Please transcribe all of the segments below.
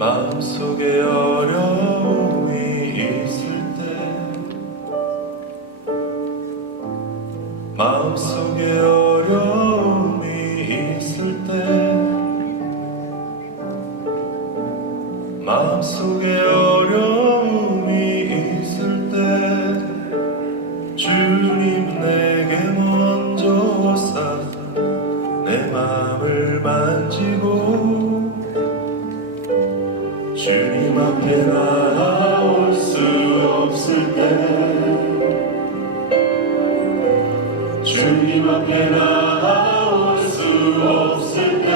마음속에 어려움이 있을 때 마음속에 어려움이 있을 때 마음속에 어려움이 있을 때 주님 내게 먼저 오사 내 마음을 만지고 주님 앞에 나아올 수 없을 때 주님 앞에 나아올 수 없을 때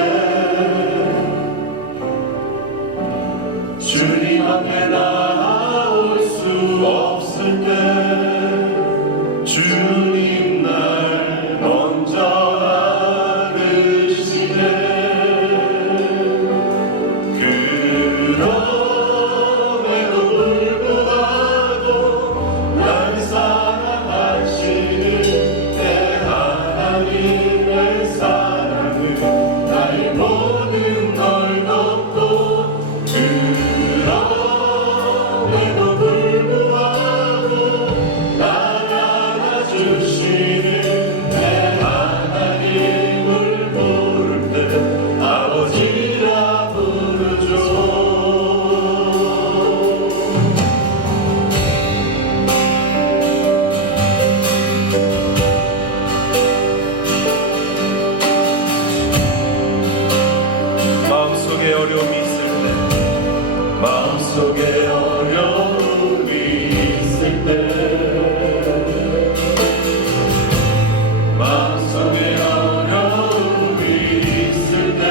주님 앞에 나아올 수 없을 때 주님 날 먼저 알으시네. 그럼에도 불구하고 날 사랑하시는 내 하나님의 사랑은 나의 모든 걸 덮고 그럼에도 불구하고 날 안아주시는 내 하나님을 부를 때 아버지라 부르죠. 마음속에 어려움이 있을 때 마음속에 어려움이 있을 때 마음속에 어려움이 있을 때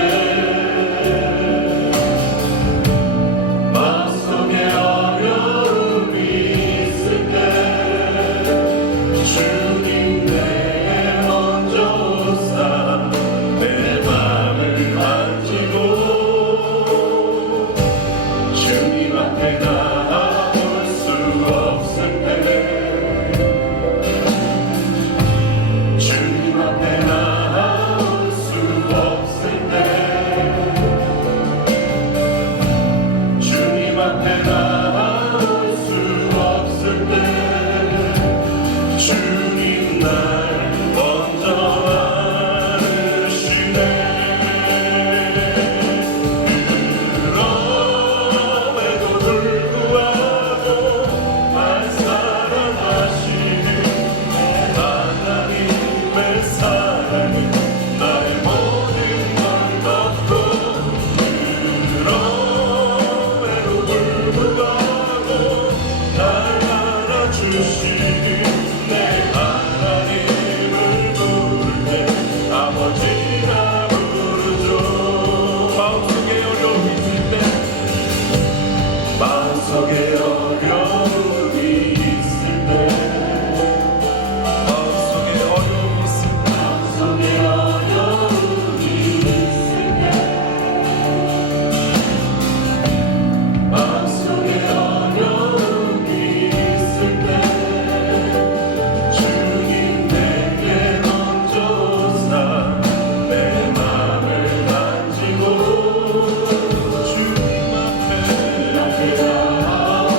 마음속에 어려움이 있을 때 주님 내게 먼저 오사 내 맘을 만지고 주님 앞에 나아올 수 없을 때 주님 앞에 나아올 수 없을 때 주님 앞에 나아올 수 없을 때 주님 날 먼저 알으시네. 그럼에도 불구하고 날 사랑하시는 내 하나님의 사랑은 나의 모든 걸 덮고 그럼에도 불구하고 날 안아주시는 내 하나님을 부를 때 아버지라 부르죠. 마음속에 어려움이 있을 때 마음속에 어려움이 있을 때 마음속에 어려움이 있을 때 마음속에 어려움이 있을 때 마음속에 어려움이 있을 때 주님 내게 먼저 오사 내 맘을 만지고 주님 앞에 나아올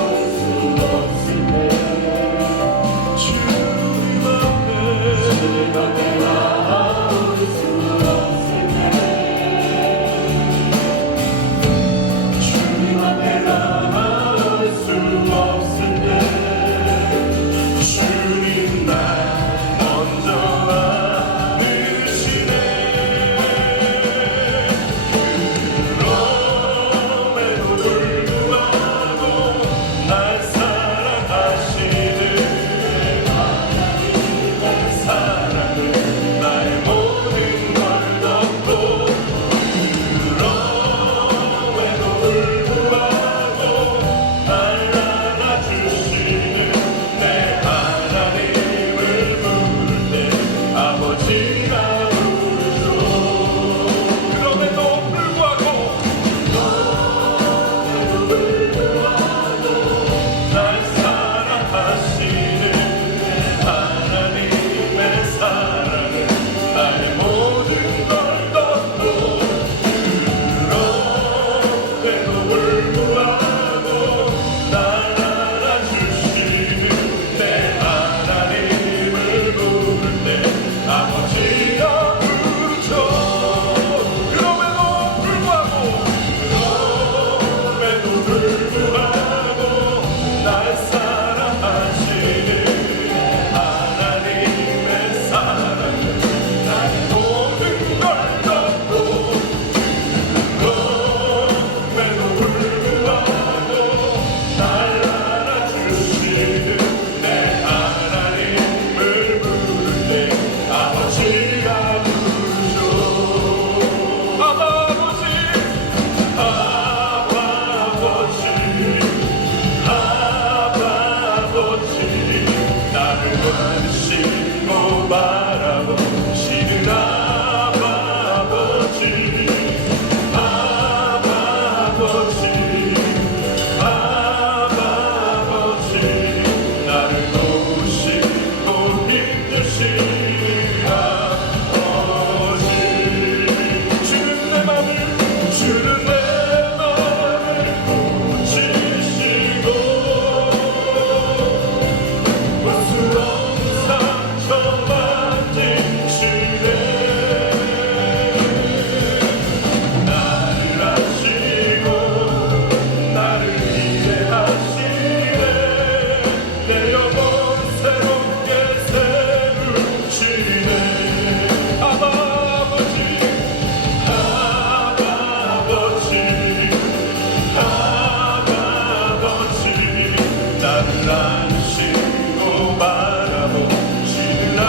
안시고 바라보시는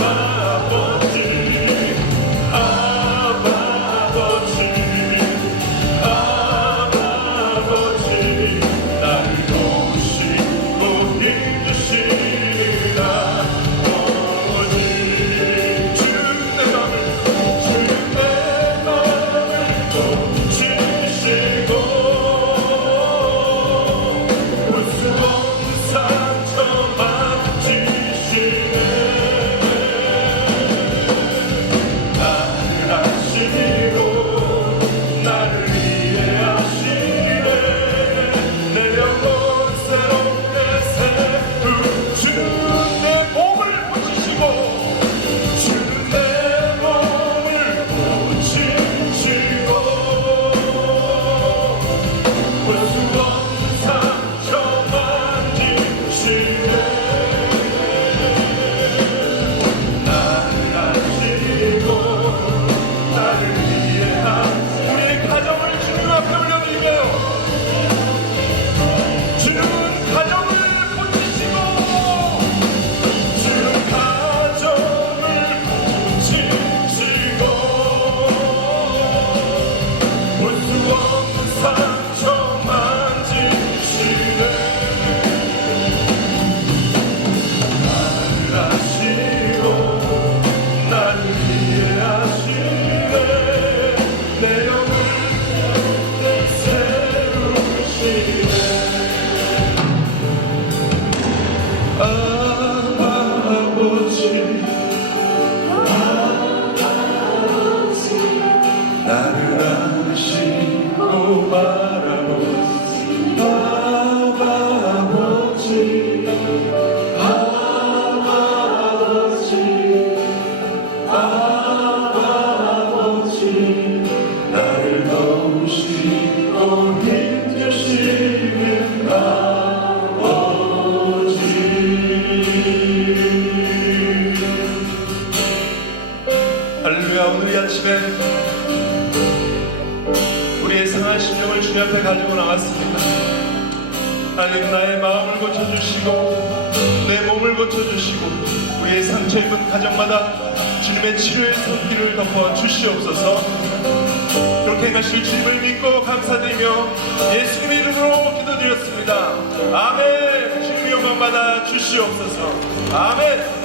아버지, 아버지, 아버지, 나를 도우시고 힘주시는 아버지. 주는 내 맘을 고치시고 볼수 없는 상처 만지시네. 나를 아시고 나를 이해하시네. 내 영혼 새롭게 세우시는 내 몸을 고치시고 주는 내 몸을 고치시고 볼 수 없는 상처 만지시네. 나를 아시고 나를 이해한 우리의 가정을 주님 앞에 올려드리며요. 주는 가정을 고치시고 주는 가정을 고치시고 볼 수 없는 상처 만지시네. 나를 아시고 나를 이해하시네. 내 영을 세우시네. 아버지, 나를 아시고 바라보시는 아버지, 아버지, 아버지, 나를 도우시고 힘주시는 아버지. 할렐루야. 오늘 이 아침에 우리의 상한 심령을 주님 앞에 가지고 나왔습니다. 하나님, 나의 마음을 고쳐주시고 내 몸을 고쳐주시고 우리의 상처 입은 가정마다 주님의 치료의 손길을 덮어 주시옵소서. 그렇게 행하실 주님을 믿고 감사드리며 예수님의 이름으로 기도드렸습니다. 아멘. 주님 영광 받아 주시옵소서. 아멘.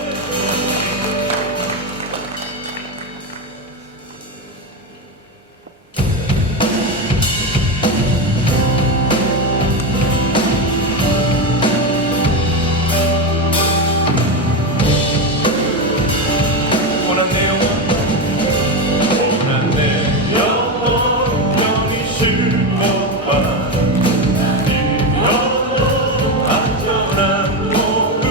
오난 내 영혼, 오난 내 영혼 영이 실려와 네 영혼 안전한 모든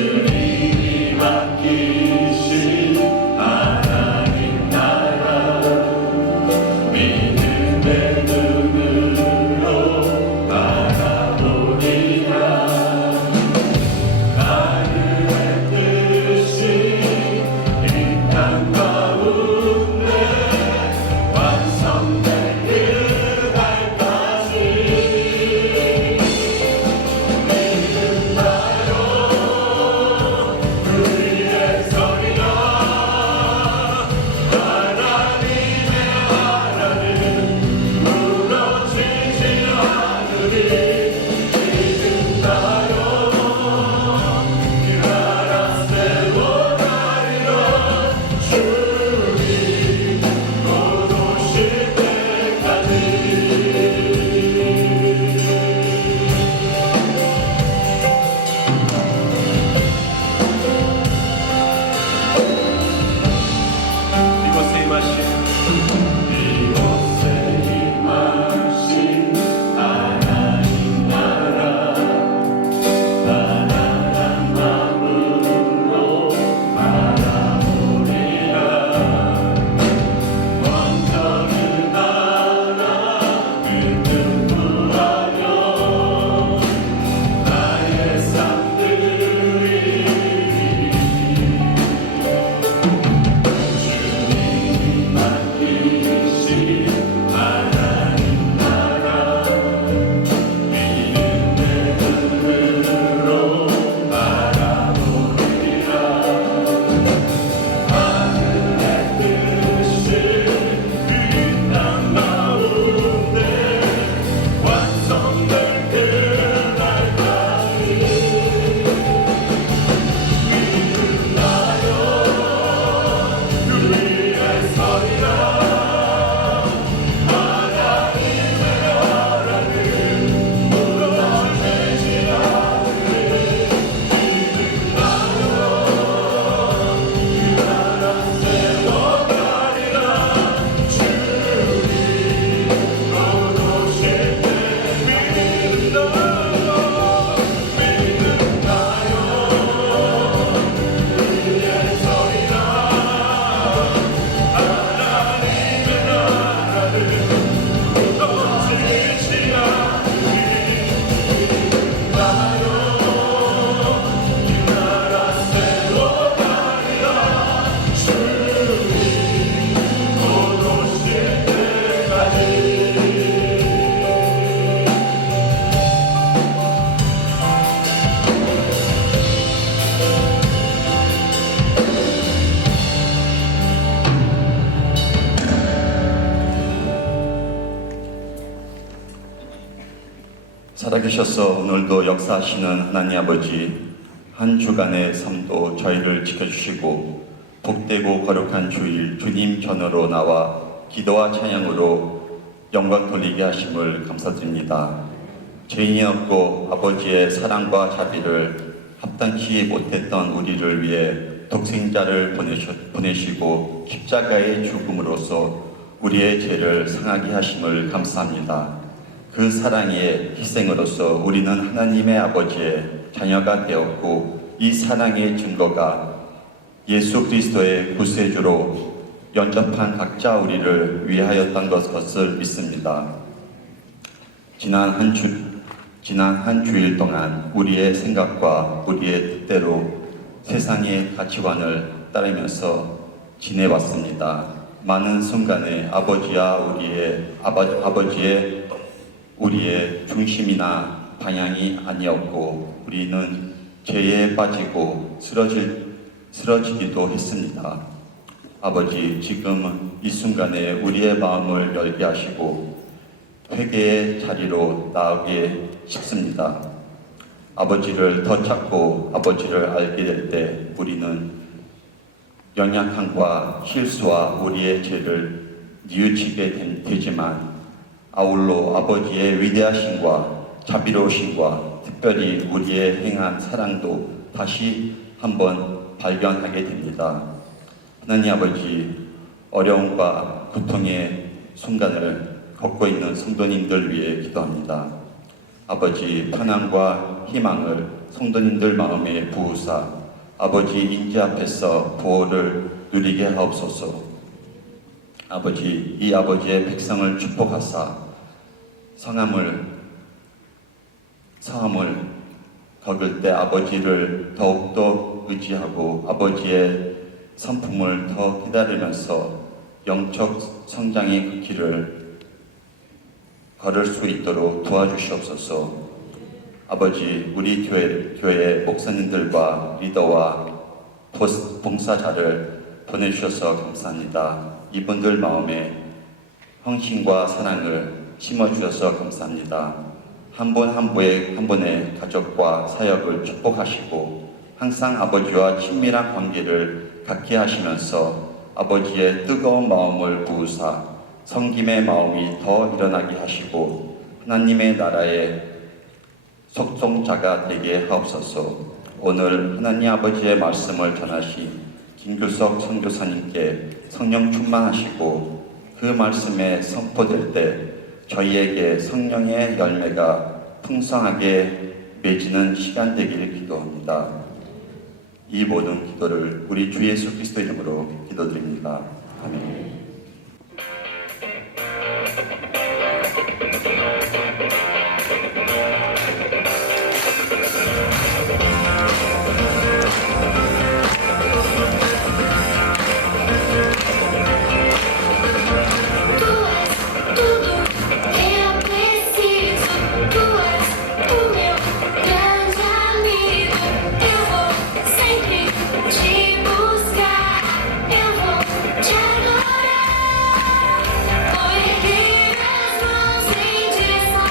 주님이 맡기신 하나님 나라 믿음의 눈으로 바라보리라 하늘의 뜻이 이 땅 가운데 완성될 그날까지 믿음나요 우리의 소리라 하나님의 나라는 무너지지 않으리 믿음나요 이 나라 세워가리라 주님 곧 오실 때까지 이곳에 임하신 하나님 나라 편안한 마음으로 바라보리라 먼저 그 나라 그 뜻구하여 나의 삶들이 주님이 맡기신 하나님 나라 믿음의 눈으로 바라보리라 하늘의 뜻이 이 땅 가운데 완성될 그날까지 믿음나요 우리의 소리라 하나님의 나라는 무너지지 않으리 믿음나요 이 나라 세워가리라 주님 곧 오실 때 믿음나요 우리의 소리라 하나님의 나라를 무너지지 않으리 믿음나요 이 나라 세워가리라 주님 곧 오실 때까지 살아계셔서 오늘도 역사하시는 하나님 아버지, 한 주간의 삶도 저희를 지켜주시고 복되고 거룩한 주일 주님 전으로 나와 기도와 찬양으로 영광 돌리게 하심을 감사드립니다. 죄인이 없고 아버지의 사랑과 자비를 합당치 못했던 우리를 위해 독생자를 보내시고 십자가의 죽음으로써 우리의 죄를 상하게 하심을 감사합니다. 그 사랑의 희생으로서 우리는 하나님의 아버지의 자녀가 되었고 이 사랑의 증거가 예수 그리스도의 구세주로 영접한 각자 우리를 위하였던 것을 믿습니다. 지난 한 주일 동안 우리의 생각과 우리의 뜻대로 세상의 가치관을 따르면서 지내왔습니다. 많은 순간에 우리의 중심이나 방향이 아니었고 우리는 죄에 빠지고 쓰러지기도 했습니다. 아버지, 지금 이 순간에 우리의 마음을 열게 하시고 회개의 자리로 나오게 싶습니다. 아버지를 더 찾고 아버지를 알게 될 때 우리는 연약함과 실수와 우리의 죄를 뉘우치게 되지만 아울러 아버지의 위대하심과 자비로우심과 특별히 우리의 행한 사랑도 다시 한번 발견하게 됩니다. 하나님 아버지, 어려움과 고통의 순간을 겪고 있는 성도님들 위해 기도합니다. 아버지, 편안과 희망을 성도님들 마음에 부으사 아버지 인지 앞에서 보호를 누리게 하옵소서. 아버지, 이 아버지의 백성을 축복하사 성함을 거둘 때 아버지를 더욱더 의지하고 아버지의 성품을 더 기다리면서 영적 성장의 그 길을 걸을 수 있도록 도와주시옵소서. 아버지, 우리 교회 목사님들과 리더와 봉사자를 보내주셔서 감사합니다. 이분들 마음에 헌신과 사랑을 심어주셔서 감사합니다. 한 분 한 분의 가족과 사역을 축복하시고 항상 아버지와 친밀한 관계를 갖게 하시면서 아버지의 뜨거운 마음을 부으사 섬김의 마음이 더 일어나게 하시고 하나님의 나라의 속성자가 되게 하옵소서. 오늘 하나님 아버지의 말씀을 전하신 김규석 선교사님께 성령 충만하시고 그 말씀에 선포될 때 저희에게 성령의 열매가 풍성하게 맺히는 시간 되기를 기도합니다. 이 모든 기도를 우리 주 예수 그리스도 이름으로 기도드립니다. 아멘. Te adorar, pois que nas mãos em direção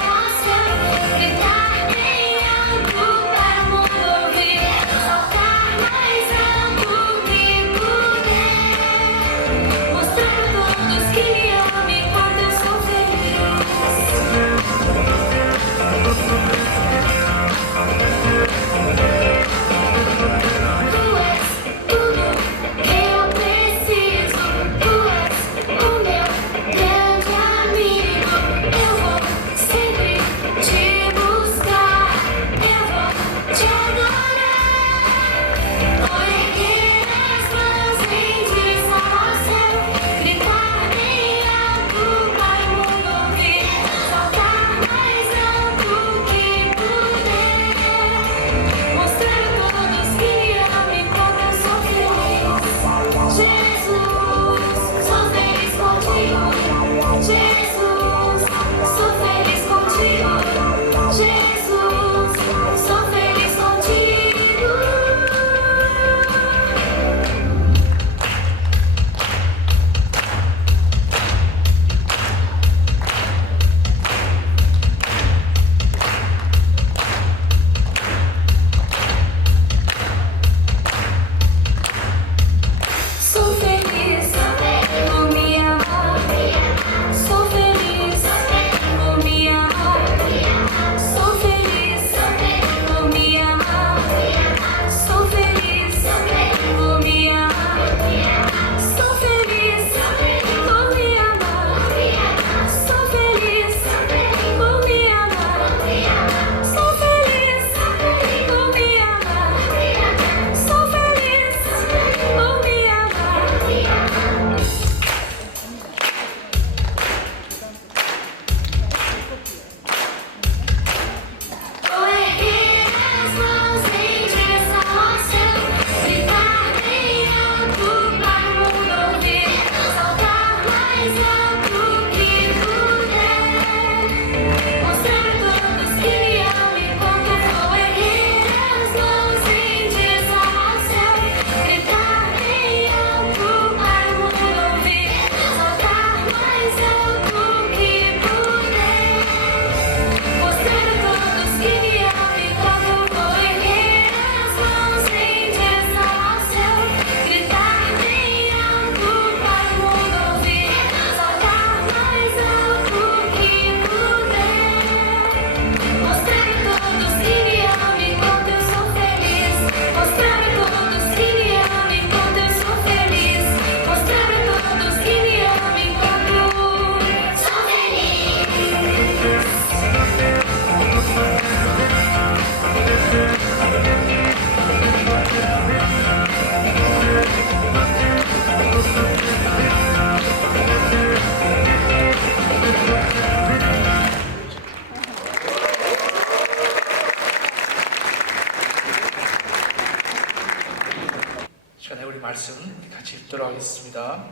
시간에 우리 말씀 같이 읽도록 하겠습니다.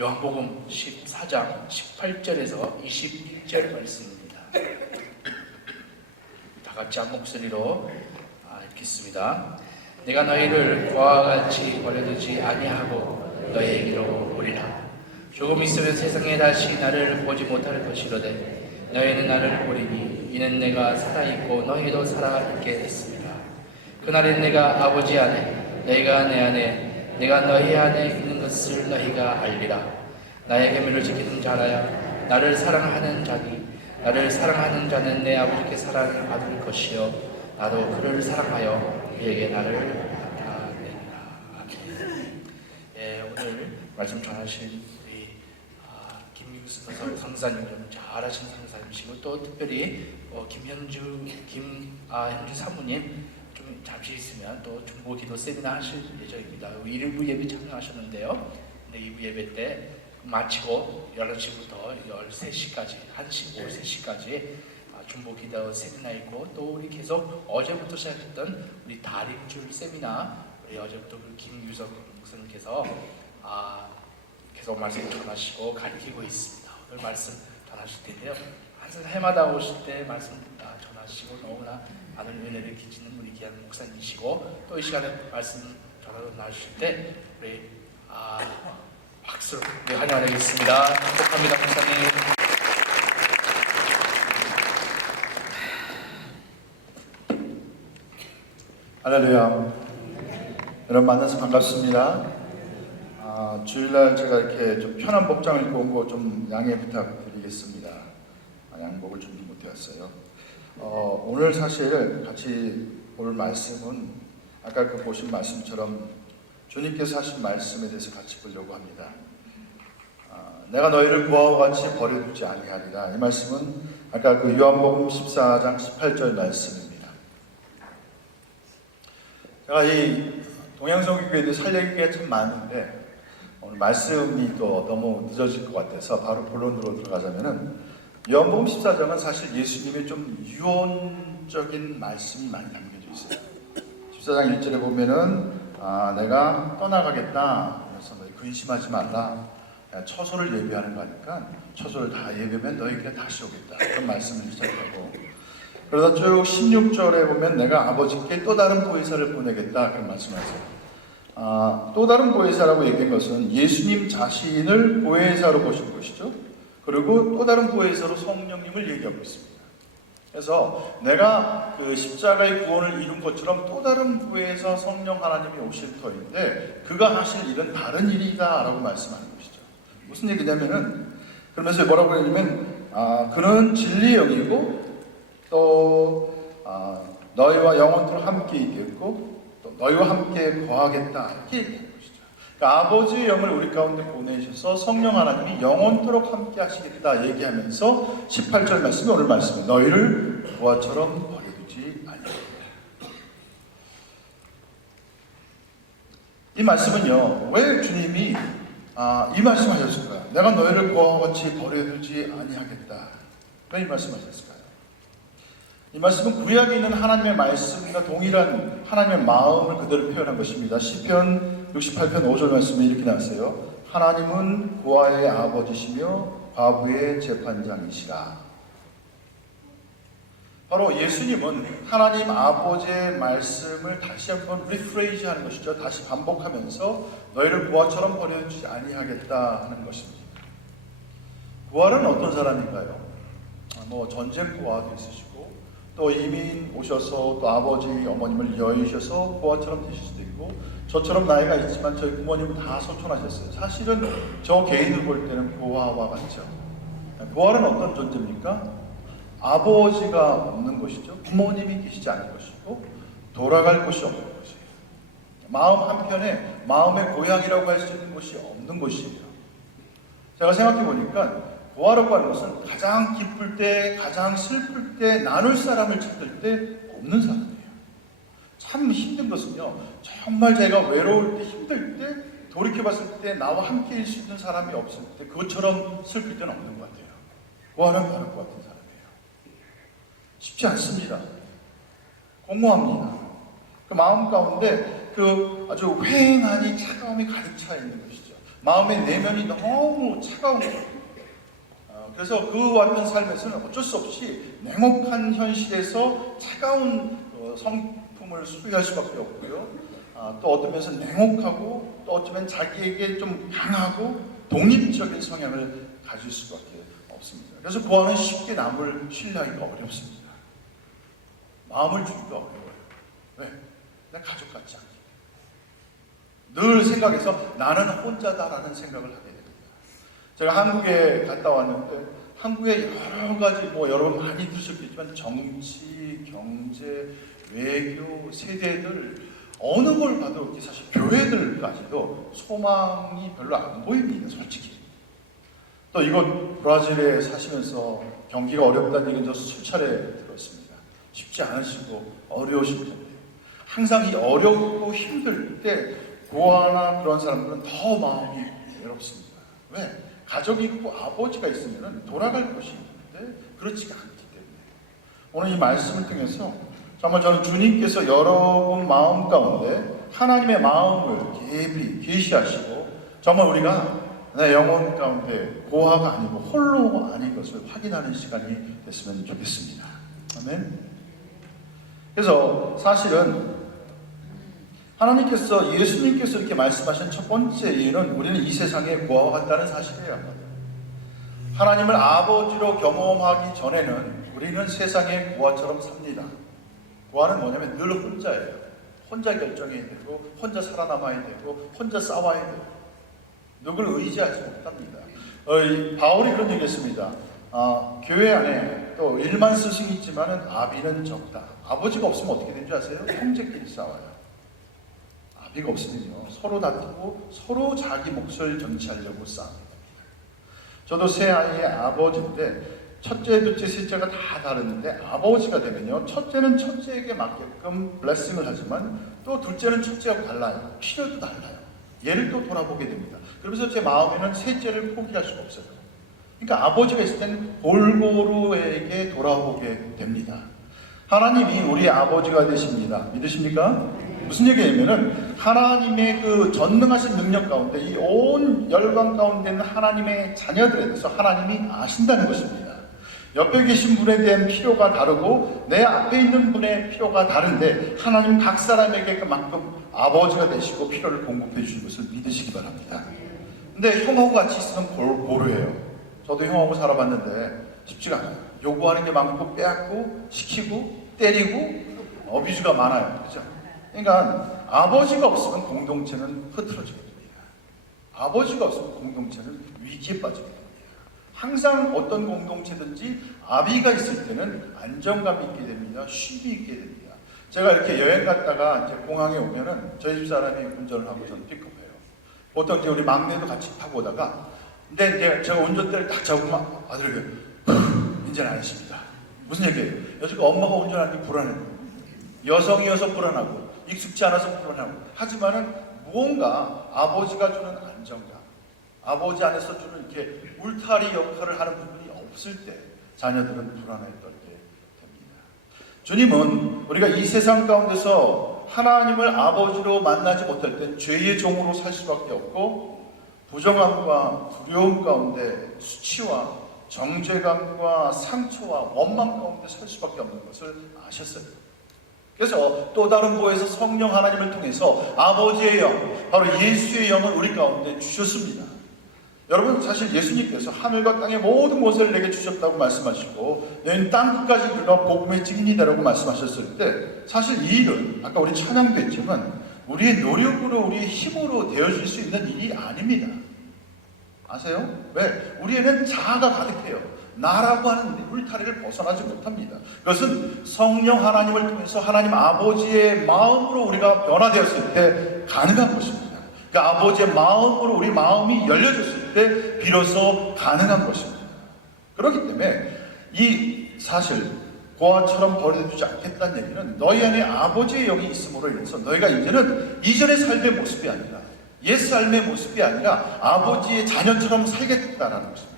요한복음 14장 18절에서 21절 말씀입니다. 다 같이 한 목소리로 읽겠습니다. 내가 너희를 고아와 같이 버려두지 아니하고 너희에게로 오리라. 조금 있으면 세상에 다시 나를 보지 못할 것이로되 너희는 나를 보리니 이는 내가 살아있고 너희도 살아있게 됐습니다. 그날엔 내가 아버지 안에 너희가 내 안에 내가 너희 안에 있는 것을 너희가 알리라. 나의 계명을 지키는 자라야 나를 사랑하는 자니 나를 사랑하는 자는 내 아버지께 사랑을 받을 것이요 나도 그를 사랑하여 그에게 나를 나타내리라. 아멘. 오늘 말씀 전하신 우리 김유수 강사님 좀 잘하신 강사님이시고 또 특별히 현주 사모님 좀 잠시 있으면 또 중보 기도 세미나 하실 예정입니다. 1부 예배 참여하셨는데요. 근데 2부 예배 때 마치고 11시부터 13시까지 1시, 오후 3시까지 중보 기도 세미나 있고 또 우리 계속 어제부터 시작했던 우리 다림줄 세미나 우리 어제부터 김유석 목사님께서 계속 말씀 전하시고 가르치고 있습니다. 오늘 말씀 전하실 텐데요. 항상 해마다 오실 때 말씀 전하시고 너무나 많은 은혜를 끼치는 우리 귀한 목사님이시고 또 이 시간에 말씀 전하러 나오실 때 우리 박수로 환영하겠습니다. 축복합니다, 목사님. 할렐루야. 여러분 만나서 반갑습니다. 주일날 제가 이렇게 좀 편한 복장을 입고 온 거 좀 양해 부탁드리겠습니다. 양복을 준비 못해왔어요. 오늘 사실 같이 볼 말씀은 아까 그 보신 말씀처럼 주님께서 하신 말씀에 대해서 같이 보려고 합니다. 내가 너희를 고아와 같이 버려두지 아니하리라. 이 말씀은 아까 그 요한복음 14장 18절 말씀입니다. 제가 이 동양성교회에 대해서 할 얘기가 참 많은데 오늘 말씀이 또 너무 늦어질 것 같아서 바로 본론으로 들어가자면은 요한복음 14장은 사실 예수님의 좀 유언적인 말씀이 많이 담겨져 있어요. 14장 1절에 보면은 내가 떠나가겠다. 그래서 너희 근심하지 말라. 처소를 예비하는 거니까 처소를 다 예비하면 너희 그냥 다시 오겠다. 그런 말씀을 시작하고 그러다 쭉 16절에 보면 내가 아버지께 또 다른 보혜사를 보내겠다. 그런 말씀하세요. 또 다른 보혜사라고 얘기한 것은 예수님 자신을 보혜사로 보신 것이죠. 그리고 또 다른 보혜사로 성령님을 얘기하고 있습니다. 그래서 내가 그 십자가의 구원을 이룬 것처럼 또 다른 보혜사 성령 하나님이 오실 터인데 그가 하실 일은 다른 일이다 라고 말씀하는 것이죠. 무슨 얘기냐면은 그러면서 뭐라고 그러냐면 그는 진리의 영이고 또 너희와 영원토록 함께 있겠고 또 너희와 함께 거하겠다 이렇게 얘기하는 것이죠. 그러니까 아버지의 영을 우리 가운데 보내셔서 성령 하나님이 영원토록 함께 하시겠다 얘기하면서 18절 말씀이 오늘 말씀입니다. 너희를 고아처럼 버려두지 아니하리라. 이 말씀은요 왜 주님이 이 말씀하셨을까요? 내가 너희를 고아와 같이 버려두지 아니하겠다. 왜 이 말씀하셨을까요? 이 말씀은 구약에 있는 하나님의 말씀과 동일한 하나님의 마음을 그대로 표현한 것입니다. 시편 68편 5절 말씀에 이렇게 나왔어요. 하나님은 고아의 아버지시며 과부의 재판장이시라. 바로 예수님은 하나님 아버지의 말씀을 다시 한번 리프레이즈 하는 것이죠. 다시 반복하면서 너희를 고아처럼 버려두지 아니하겠다 하는 것입니다. 고아는 어떤 사람인가요? 전쟁 고아도 있으시고 또 이민 오셔서 또 아버지 어머님을 여의셔서 고아처럼 되실 수도 있고 저처럼 나이가 있지만 저희 부모님은 다 소천하셨어요. 사실은 저 개인을 볼 때는 고아와 같죠. 고아는 어떤 존재입니까? 아버지가 없는 것이죠. 부모님이 계시지 않은 것이고 돌아갈 곳이 없는 것이에요. 마음 한편에 마음의 고향이라고 할 수 있는 곳이 없는 것이에요. 제가 생각해 보니까 고아라고 하는 것은 가장 기쁠 때, 가장 슬플 때, 나눌 사람을 찾을 때 없는 사람이에요. 참 힘든 것은요, 정말 제가 외로울 때, 힘들 때, 돌이켜봤을 때 나와 함께 일 수 있는 사람이 없을 때 그것처럼 슬플 때는 없는 것 같아요. 고아는 바로 그 같은 사람이에요. 쉽지 않습니다. 공허합니다. 그 마음 가운데 그 아주 휑하니 차가움이 가득 차 있는 것이죠. 마음의 내면이 너무 차가운 거예요. 그래서 그 왔던 삶에서는 어쩔 수 없이 냉혹한 현실에서 차가운 성품을 소유할 수밖에 없고요. 또 어떤 면에서 냉혹하고 또 어쩌면 자기에게 좀 강하고 독립적인 성향을 가질 수밖에 없습니다. 그래서 고아는 쉽게 남을 신뢰하기가 어렵습니다. 마음을 주기가 어려워요. 왜? 내 가족 같지 않기. 늘 생각해서 나는 혼자다라는 생각을 하게 됩니다. 제가 한국에 갔다 왔는데 한국에 여러 가지 여러분 많이 들으셨겠지만 정치, 경제, 외교, 세대들 어느 걸 봐도 사실 교회들까지도 소망이 별로 안 보입니다. 솔직히. 또 이곳 브라질에 사시면서 경기가 어렵다는 얘기는 저 수차례 들었습니다. 쉽지 않으시고 어려우실 텐데 항상 이 어렵고 힘들 때 고아나 그런 사람들은 더 마음이 외롭습니다. 왜? 가족이 있고 아버지가 있으면 돌아갈 곳이 있는데 그렇지가 않기 때문에 오늘 이 말씀을 통해서 정말 저는 주님께서 여러분 마음 가운데 하나님의 마음을 깊이 계시하시고 정말 우리가 내 영혼 가운데 고아가 아니고 홀로 아닌 것을 확인하는 시간이 됐으면 좋겠습니다. 아멘. 그래서 사실은 하나님께서 예수님께서 이렇게 말씀하신 첫 번째 이유는 우리는 이 세상에 고아와 같다는 사실이에요. 하나님을 아버지로 경험하기 전에는 우리는 세상의 고아처럼 삽니다. 고아는 뭐냐면 늘 혼자예요. 혼자 결정해야 되고 혼자 살아남아야 되고 혼자 싸워야 되고 누구를 의지하지 못합니다. 바울이 그런 얘기했습니다. 교회 안에 또 일만 스승이 있지만은 아비는 적다. 아버지가 없으면 어떻게 되는 줄 아세요? 형제끼리 싸워요. 아비가 없으면요 서로 다투고 서로 자기 몫을 전치하려고 싸웁니다. 저도 세 아이의 아버지인데 첫째, 둘째, 셋째가 다 다른데 아버지가 되면요 첫째는 첫째에게 맞게끔 블레싱을 하지만 또 둘째는 첫째하고 달라요. 필요도 달라요. 얘를 또 돌아보게 됩니다. 그러면서 제 마음에는 셋째를 포기할 수가 없어요. 그러니까 아버지가 있을 때는 골고루에게 돌아보게 됩니다. 하나님이 우리 아버지가 되십니다. 믿으십니까? 무슨 얘기냐면은 하나님의 그 전능하신 능력 가운데 이 온 열방 가운데 있는 하나님의 자녀들에 대해서 하나님이 아신다는 것입니다. 옆에 계신 분에 대한 필요가 다르고 내 앞에 있는 분의 필요가 다른데 하나님 각 사람에게 그만큼 아버지가 되시고 필요를 공급해 주신 것을 믿으시기 바랍니다. 근데 형하고 같이 있으면 고루해요. 저도 형하고 살아봤는데 쉽지가 않아요. 요구하는 게 많고 빼앗고 시키고 때리고 어뷰즈가 많아요. 그렇죠? 그러니까 아버지가 없으면 공동체는 흐트러지게 됩니다. 아버지가 없으면 공동체는 위기에 빠지게 됩니다. 항상 어떤 공동체든지 아비가 있을 때는 안정감이 있게 됩니다. 쉼이 있게 됩니다. 제가 이렇게 여행 갔다가 이제 공항에 오면은 저희 집 사람이 운전을 하고 저는 픽업해요. 보통 이제 우리 막내도 같이 타고 오다가 근데 이제 제가 운전대를 딱 잡으면 아들에게 이제는 안 했습니다. 무슨 얘기예요? 여지가 엄마가 운전하는 게 불안해요. 여성이어서 불안하고 익숙지 않아서 불안하고 하지만은 무언가 아버지가 주는 안정감, 아버지 안에서 주는 이렇게 울타리 역할을 하는 부분이 없을 때 자녀들은 불안에 떨게 됩니다. 주님은 우리가 이 세상 가운데서 하나님을 아버지로 만나지 못할 때 죄의 종으로 살 수밖에 없고 부정함과 두려움 가운데 수치와 정죄감과 상처와 원망 가운데 살 수밖에 없는 것을 아셨어요. 그래서 또 다른 보에서 성령 하나님을 통해서 아버지의 영, 바로 예수의 영을 우리 가운데 주셨습니다. 여러분 사실 예수님께서 하늘과 땅의 모든 것을 내게 주셨다고 말씀하시고 너희는 땅끝까지 이르러 복음의 증인이다라고 말씀하셨을 때 사실 이 일은 아까 우리 찬양도 했지만 우리의 노력으로 우리의 힘으로 되어질 수 있는 일이 아닙니다. 아세요? 왜? 우리에는 자아가 가득해요. 나라고 하는 울타리를 벗어나지 못합니다. 그것은 성령 하나님을 통해서 하나님 아버지의 마음으로 우리가 변화되었을 때 가능한 것입니다. 그 아버지의 마음으로 우리 마음이 열려졌을 때 비로소 가능한 것입니다. 그렇기 때문에 이 사실 고아처럼 버려두지 않겠다는 얘기는 너희 안에 아버지의 영이 있음으로 인해서 너희가 이제는 이전의 삶의 모습이 아니라 옛 삶의 모습이 아니라 아버지의 자녀처럼 살겠다라는 것입니다.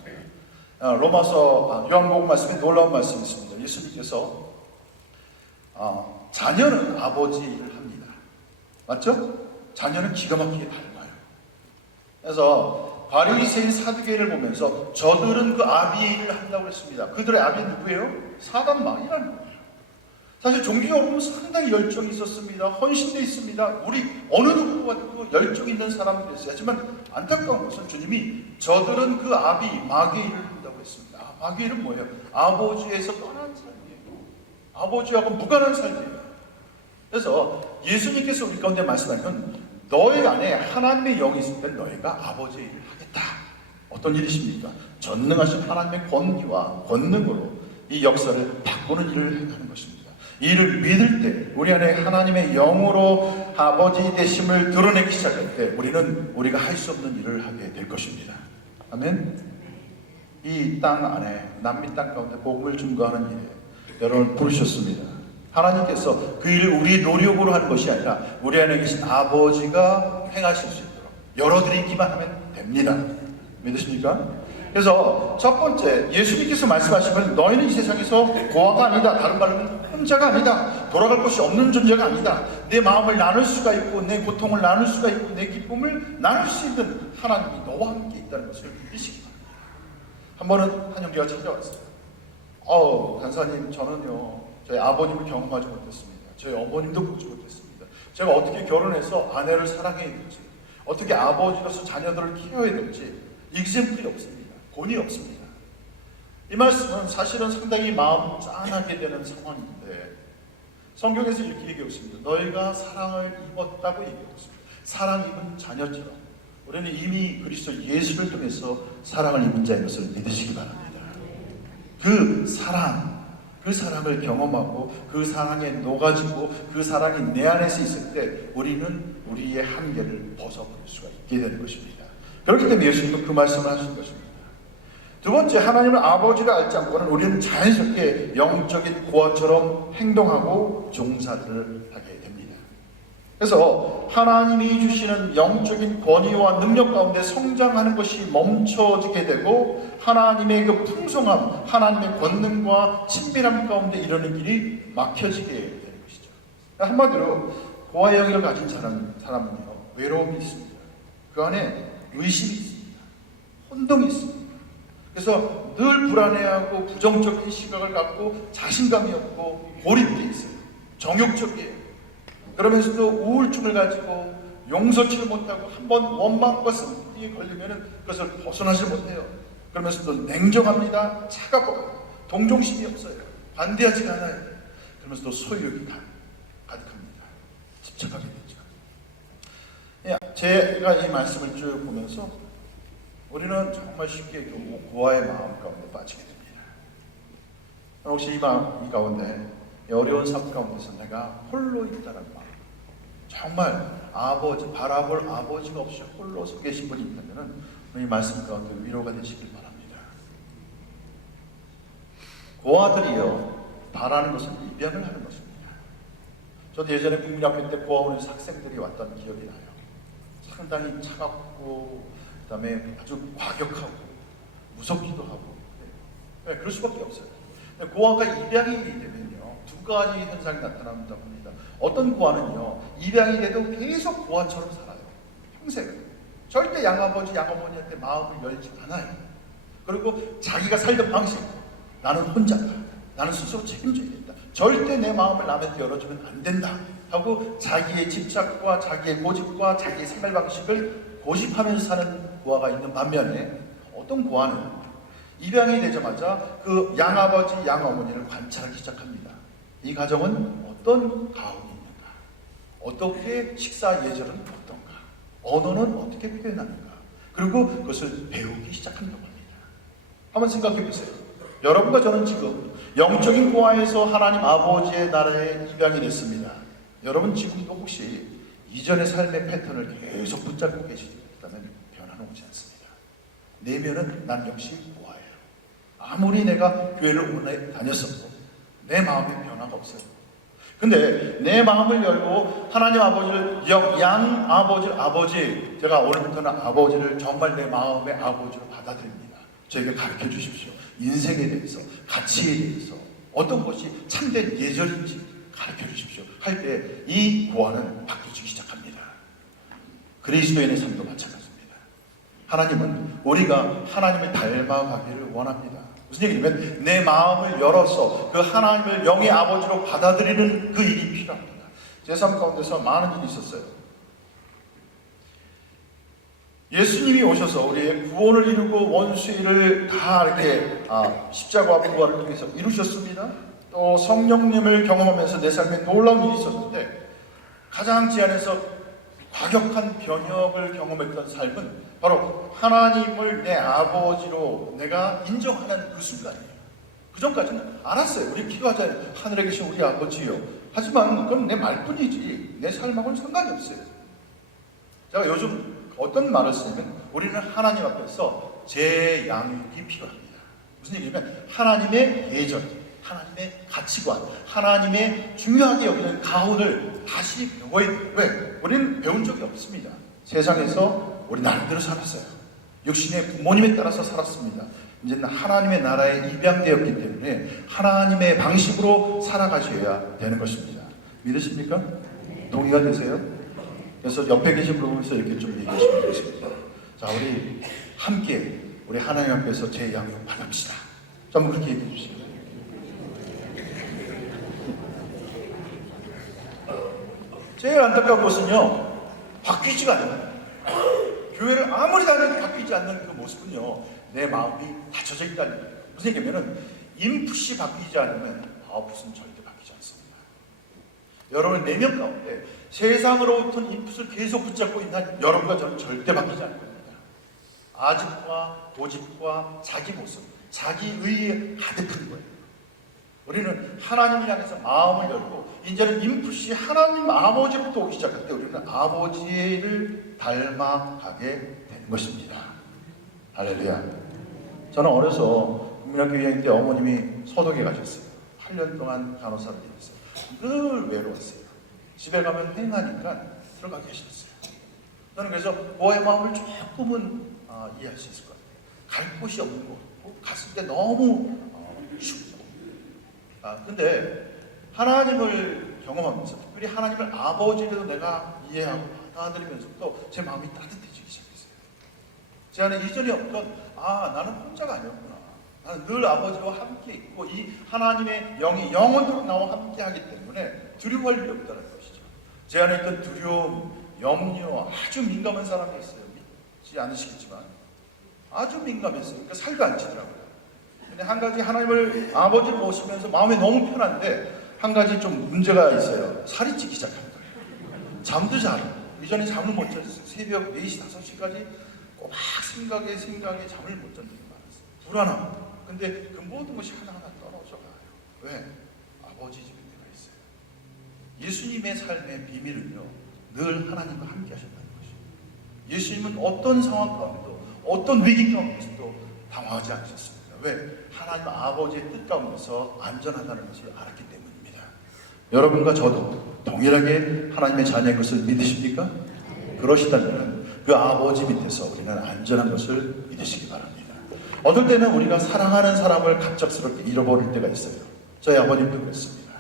로마서 요한복음 말씀에 놀라운 말씀이 있습니다. 예수님께서 자녀는 아버지 일을 합니다. 맞죠? 자녀는 기가 막히게 닮아요. 그래서 바리새인 사두개인을 보면서 저들은 그 아비의 일을 한다고 했습니다. 그들의 아비는 누구예요? 사단망이라는 거예요. 사실 종교적으로 보면 상당히 열정이 있었습니다. 헌신돼 있습니다. 우리 어느 누구보다도 열정 있는 사람들이었어요. 하지만 안타까운 것은 주님이 저들은 그 아비 마귀의 일을 한다고 했습니다. 마귀의 일은 뭐예요? 아버지에서 떠난 삶이에요. 아버지하고 무관한 삶이에요. 그래서 예수님께서 우리 가운데 말씀하시면 너희 안에 하나님의 영이 있을 때 너희가 아버지의 일을 하겠다. 어떤 일이십니까? 전능하신 하나님의 권위와 권능으로 이 역사를 바꾸는 일을 행하는 것입니다. 이 일을 믿을 때 우리 안에 하나님의 영으로 아버지 되심을 드러내기 시작할 때 우리는 우리가 할 수 없는 일을 하게 될 것입니다. 아멘. 이 땅 안에 남미 땅 가운데 복음을 증거하는 일에 여러분을 부르셨습니다. 하나님께서 그 일을 우리 노력으로 하는 것이 아니라 우리 안에 계신 아버지가 행하실 수 있도록 열어드리기만 하면 됩니다. 믿으십니까? 그래서 첫 번째, 예수님께서 말씀하시면 너희는 이 세상에서 고아가 아니다. 다른 말로 하면 혼자가 아니다. 돌아갈 곳이 없는 존재가 아니다. 내 마음을 나눌 수가 있고 내 고통을 나눌 수가 있고 내 기쁨을 나눌 수 있는 하나님이 너와 함께 있다는 것을 믿으시기 바랍니다. 한 번은 한 형제가 찾아왔어요. 간사님, 저는요 저희 아버님을 경험하지 못했습니다. 저희 어머님도 보지 못했습니다. 제가 어떻게 결혼해서 아내를 사랑해야 될지, 어떻게 아버지로서 자녀들을 키워야 될지 익sem플이 없습니다. 본이 없습니다. 이 말씀은 사실은 상당히 마음 짠하게 되는 상황인데 성경에서 이렇게 얘기하고 있습니다. 너희가 사랑을 입었다고 얘기하고 있습니다. 사랑 입은 자녀처럼 우리는 이미 그리스도 예수를 통해서 사랑을 입은 자인 것을 믿으시기 바랍니다. 그 사랑을 경험하고 그 사랑에 녹아지고 그 사랑이 내 안에서 있을 때 우리는 우리의 한계를 벗어버릴 수가 있게 되는 것입니다. 그렇기 때문에 예수님은 그 말씀을 하신 것입니다. 두 번째, 하나님을 아버지를 알지 않고는 우리는 자연스럽게 영적인 고아처럼 행동하고 종사들을 하게 됩니다. 그래서 하나님이 주시는 영적인 권위와 능력 가운데 성장하는 것이 멈춰지게 되고 하나님의 그 풍성함, 하나님의 권능과 친밀함 가운데 이르는 길이 막혀지게 되는 것이죠. 한마디로 고아의 영을 가진 사람은요 외로움이 있습니다. 그 안에 의심이 있습니다. 혼동이 있습니다. 그래서 늘 불안해하고 부정적인 시각을 갖고 자신감이 없고 고립되어 있어요. 정욕적이에요. 그러면서도 우울증을 가지고 용서치를 못하고 한번 원망과 쓴띠에 걸리면 그것을 벗어나지 못해요. 그러면서도 냉정합니다. 차갑고 동정심이 없어요. 반대하지 않아요. 그러면서도 소유욕이 가득합니다. 집착하게 되죠. 제가 이 말씀을 쭉 보면서 우리는 정말 쉽게 고아의 마음 가운데 빠지게 됩니다. 혹시 이 가운데 어려운 삶 가운데서 내가 홀로 있다는 마음, 정말 바라볼 아버지가 없이 홀로 서 계신 분이 있다면 이 말씀 가운데 위로가 되시길 바랍니다. 고아들이요 바라는 것은 입양을 하는 것입니다. 저도 예전에 국민학교 때 고아원에서 학생들이 왔던 기억이 나요. 상당히 차갑고 그 다음에 아주 과격하고 무섭기도 하고 그럴 수밖에 없어요. 고아가 입양이 되면요 두 가지 현상이 나타난다고 합니다. 어떤 고아는요 입양이 돼도 계속 고아처럼 살아요. 평생 절대 양아버지 양어머니한테 마음을 열지 않아요. 그리고 자기가 살던 방식, 나는 혼자다, 나는 스스로 책임져야겠다, 절대 내 마음을 남한테 열어주면 안 된다 하고 자기의 집착과 자기의 고집과 자기의 생활 방식을 고집하면서 사는 고아가 있는 반면에 어떤 고아는 입양이 되자마자 그 양아버지 양어머니를 관찰하기 시작합니다. 이 가정은 어떤 가훈이 있는가, 어떻게 식사 예절은 어떤가, 언어는 어떻게 표현하는가, 그리고 그것을 배우기 시작한다고 합니다. 한번 생각해 보세요. 여러분과 저는 지금 영적인 고아에서 하나님 아버지의 나라에 입양이 됐습니다. 여러분 지금도 혹시 이전의 삶의 패턴을 계속 붙잡고 계시다면 변화는 오지 않습니다. 내면은 난 역시 고아예요. 아무리 내가 교회를 오래 다녔어도 내 마음에 변화가 없어요. 근데 내 마음을 열고 하나님 아버지를 양 아버지를 아버지, 제가 오늘부터는 아버지를 정말 내 마음의 아버지로 받아들입니다. 저에게 가르쳐 주십시오. 인생에 대해서, 가치에 대해서 어떤 것이 참된 예절인지 가르쳐 주십시오 할 때 이 고아는 바뀌기 시작합니다. 그리스도인의 삶도 마찬가지입니다. 하나님은 우리가 하나님을 닮아가기를 원합니다. 무슨 얘기냐면 내 마음을 열어서 그 하나님을 영의 아버지로 받아들이는 그 일이 필요합니다. 제 삶 가운데서 많은 일이 있었어요. 예수님이 오셔서 우리의 구원을 이루고 원수의 일을 다 이렇게 십자가와 부활을 통해서 이루셨습니다. 또 성령님을 경험하면서 내 삶에 놀라운 일이 있었는데 가장 제 안에서 과격한 변혁을 경험했던 삶은 바로 하나님을 내 아버지로 내가 인정하는 그 순간이에요. 그 전까지는 알았어요. 우리 기도하잖아요. 하늘에 계신 우리 아버지요. 하지만 그건 내 말뿐이지 내 삶하고는 상관이 없어요. 제가 요즘 어떤 말을 쓰냐면 우리는 하나님 앞에서 재양육이 필요합니다. 무슨 얘기냐면 하나님의 예전, 하나님의 가치관, 하나님의 중요하게 여기는 가훈을 다시 배워야 돼요. 왜? 우리는 배운 적이 없습니다. 세상에서 우리 나름대로 살았어요. 육신의 부모님에 따라서 살았습니다. 이제는 하나님의 나라에 입양되었기 때문에 하나님의 방식으로 살아가셔야 되는 것입니다. 믿으십니까? 동의가 되세요? 그래서 옆에 계신 분 보면서 이렇게 좀 얘기하시면 되겠습니다. 자, 우리 함께 우리 하나님 앞에서 재양육 받읍시다. 자, 한번 그렇게 얘기해 주시죠. 제일 안타까운 것은요, 바뀌지가 않아요. 교회를 아무리 다녀도 바뀌지 않는 그 모습은요, 내 마음이 닫혀져 있다는 거예요. 무슨 얘기냐면은 인풋이 바뀌지 않으면 아웃풋은 절대 바뀌지 않습니다. 여러분 내면 가운데 세상으로부터 인풋을 계속 붙잡고 있는 여러분과 저는 절대 바뀌지 않을 겁니다. 아집과 고집과 자기 모습, 자기 의에 가득한 거예요. 우리는 하나님을 향해서 마음을 열고 이제는 인풋이 하나님 아버지부터 오기 시작할 때 우리는 아버지를 닮아가게 되는 것입니다. 할렐루야. 저는 어려서 국민학교 2학년 때 어머님이 소독에 가셨어요. 8년 동안 간호사를 일했어요. 늘 외로웠어요. 집에 가면 행하니까 들어가기 싫었어요. 저는 그래서 그의 마음을 조금은 이해할 수 있을 것 같아요. 갈 곳이 없는 것 같고 갔을 때 너무 춥고 근데 하나님을 경험하면서 특별히 하나님을 아버지로 내가 이해하고 받아들이면서 또 제 마음이 따뜻해지기 시작했어요. 제 안에 이전에 없던 나는 혼자가 아니었구나. 나는 늘 아버지와 함께 있고 이 하나님의 영이 영원토록 나와 함께 하기 때문에 두려워할 일이 없다는 것이죠. 제 안에 있던 두려움, 염려 아주 민감한 사람이었어요. 믿지 않으시겠지만 아주 민감했어요. 그러니까 살도 안 치더라고요. 근데 한 가지 하나님을 아버지를 모시면서 마음이 너무 편한데 한 가지 좀 문제가 있어요. 살이 찌기 시작합니다. 잠도 잘 이전에 잠을 못 잤어요. 새벽 4시, 5시까지 꼬박 생각에 잠을 못 잔 적이 많았어요. 불안함. 근데 그 모든 것이 하나하나 떨어져 가요. 왜? 아버지 집에 내가 있어요. 예수님의 삶의 비밀은요, 늘 하나님과 함께 하셨다는 것이에요. 예수님은 어떤 상황 가운데도 어떤 위기 가운데서도 당황하지 않으셨습니다. 왜? 하나님 아버지의 뜻 가운데서 안전하다는 것을 알았기 때문입니다. 여러분과 저도 동일하게 하나님의 자녀인 것을 믿으십니까? 그러시다면 그 아버지 밑에서 우리는 안전한 것을 믿으시기 바랍니다. 어떨 때는 우리가 사랑하는 사람을 갑작스럽게 잃어버릴 때가 있어요. 저희 아버님도 그랬습니다.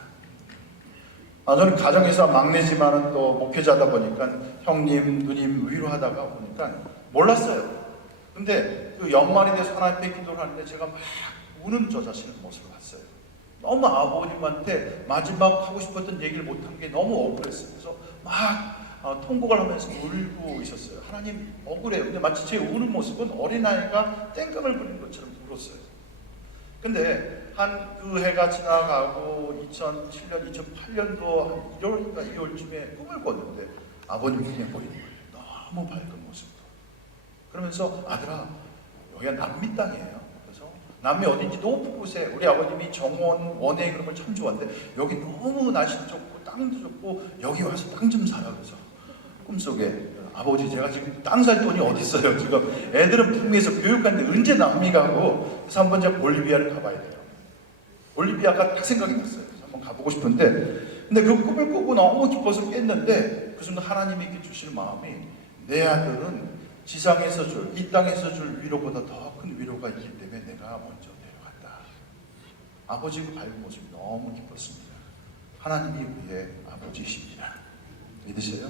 저는 가정에서 막내지만은 또 목회자다 보니까 형님, 누님 위로하다가 보니까 몰랐어요. 근데 그 연말이 돼서 하나님 앞에 기도를 하는데 제가 막 우는 저 자신의 모습을 봤어요. 너무 아버님한테 마지막 하고 싶었던 얘기를 못한 게 너무 억울했어요. 그래서 막 통곡을 하면서 울고 있었어요. 하나님 억울해요. 근데 마치 제 우는 모습은 어린아이가 땡깡을 부리는 것처럼 울었어요. 근데 한 그 해가 지나가고 2007년, 2008년도 한 1월인가 2월쯤에 꿈을 꿨는데 아버님이 그냥 보이는 거예요. 너무 밝은 모습으로. 그러면서 아들아, 여기가 남미 땅이에요. 그래서 남미 어딘지 높은 곳에 우리 아버님이 정원, 원해 그런 걸 참 좋아하는데 여기 너무 날씨도 좋고 땅도 좋고 여기 와서 땅 좀 사요. 그래서 꿈속에 아버지 제가 지금 땅 살 돈이 어디 있어요. 지금 애들은 북미에서 교육하는데 언제 남미 가고 그래서 한번 제가 볼리비아를 가봐야 돼요. 볼리비아가 딱 생각이 났어요. 그래서 한번 가보고 싶은데 근데 그 꿈을 꾸고 너무 기뻐서 깼는데 그 순간 하나님이 이렇게 주시는 마음이 내 아들은 지상에서 줄, 이 땅에서 줄 위로보다 더 큰 위로가 있기 때문에 내가 먼저 내려갔다. 아버지의 밝은 모습이 너무 기뻤습니다. 하나님이 우리의 아버지이십니다. 믿으세요?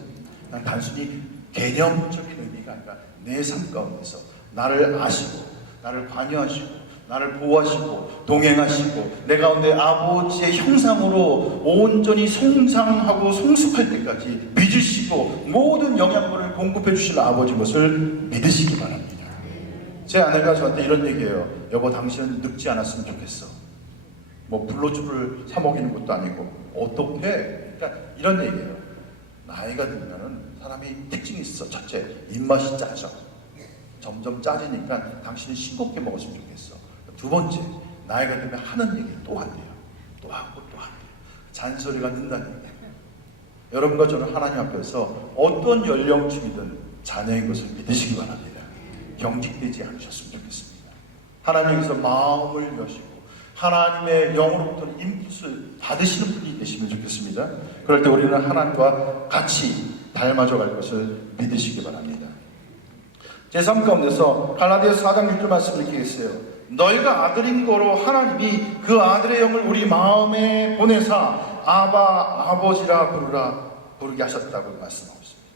그냥 단순히 개념적인 의미가 아니라 내 삶 가운데서 나를 아시고 나를 관여하시고 나를 보호하시고 동행하시고 내 가운데 아버지의 형상으로 온전히 성장하고 성숙할 때까지 빚으시고 모든 영양분을 공급해 주실 아버지 것을 믿으시기 바랍니다. 제 아내가 저한테 이런 얘기해요. 여보, 당신은 늙지 않았으면 좋겠어. 뭐 불로주를 사 먹이는 것도 아니고 어떻게? 그러니까 이런 얘기예요. 나이가 들면은 사람이 특징이 있어. 첫째, 입맛이 짜져. 점점 짜지니까 당신이 싱겁게 먹었으면 좋겠어. 두 번째, 나이가 들면 하는 얘기 또 한대요. 또 하고 또 한대요. 잔소리가 는다는 얘기예요. 여러분과 저는 하나님 앞에서 어떤 연령층이든 자녀인 것을 믿으시기 바랍니다. 경직되지 않으셨으면 좋겠습니다. 하나님께서 마음을 여시고 하나님의 영으로부터 인풋을 받으시는 분이 되시면 좋겠습니다. 그럴 때 우리는 하나님과 같이 닮아져 갈 것을 믿으시기 바랍니다. 제3 가운데서 갈라디아서 4장 6절 말씀을 이렇게 했어요. 너희가 아들인 거로 하나님이 그 아들의 영을 우리 마음에 보내사 아바 아버지라 부르게 하셨다고 말씀하고 있습니다.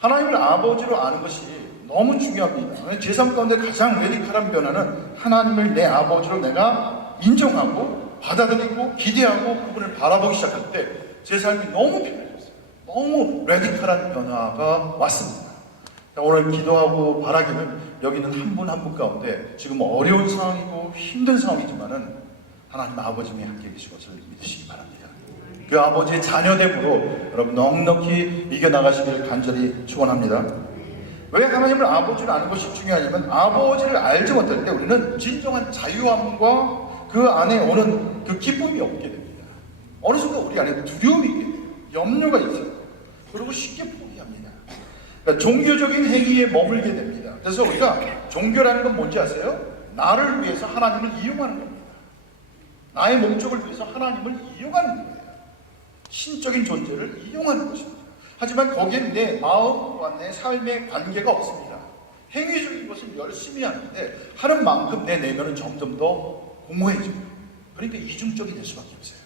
하나님을 아버지로 아는 것이 너무 중요합니다. 제3 가운데 가장 레디컬한 변화는 하나님을 내 아버지로 내가 인정하고 받아들이고 기대하고 그분을 바라보기 시작할 때 제 삶이 너무 편해졌어요. 너무 레디컬한 변화가 왔습니다. 오늘 기도하고 바라기는 여기는 한 분 한 분 가운데 지금 어려운 상황이고 힘든 상황이지만은 하나님 아버지님이 함께 계신 것을 믿으시기 바랍니다. 그 아버지의 자녀됨으로 여러분 넉넉히 이겨나가시기를 간절히 축원합니다. 왜 하나님을 아버지로 아는 것이 중요하냐면 아버지를 알지 못할 때 우리는 진정한 자유함과 그 안에 오는 그 기쁨이 없게 됩니다. 어느 순간 우리 안에 두려움이 있게 돼요. 염려가 있어요. 그리고 쉽게 포기합니다. 그러니까 종교적인 행위에 머물게 됩니다. 그래서 우리가 종교라는 건 뭔지 아세요? 나를 위해서 하나님을 이용하는 겁니다. 나의 목적을 위해서 하나님을 이용하는 거예요. 신적인 존재를 이용하는 것입니다. 하지만 거기엔 내 마음과 내 삶의 관계가 없습니다. 행위적인 것은 열심히 하는데 하는 만큼 내 내면은 점점 더 공허해집니다. 그러니까 이중적이 될 수밖에 없어요.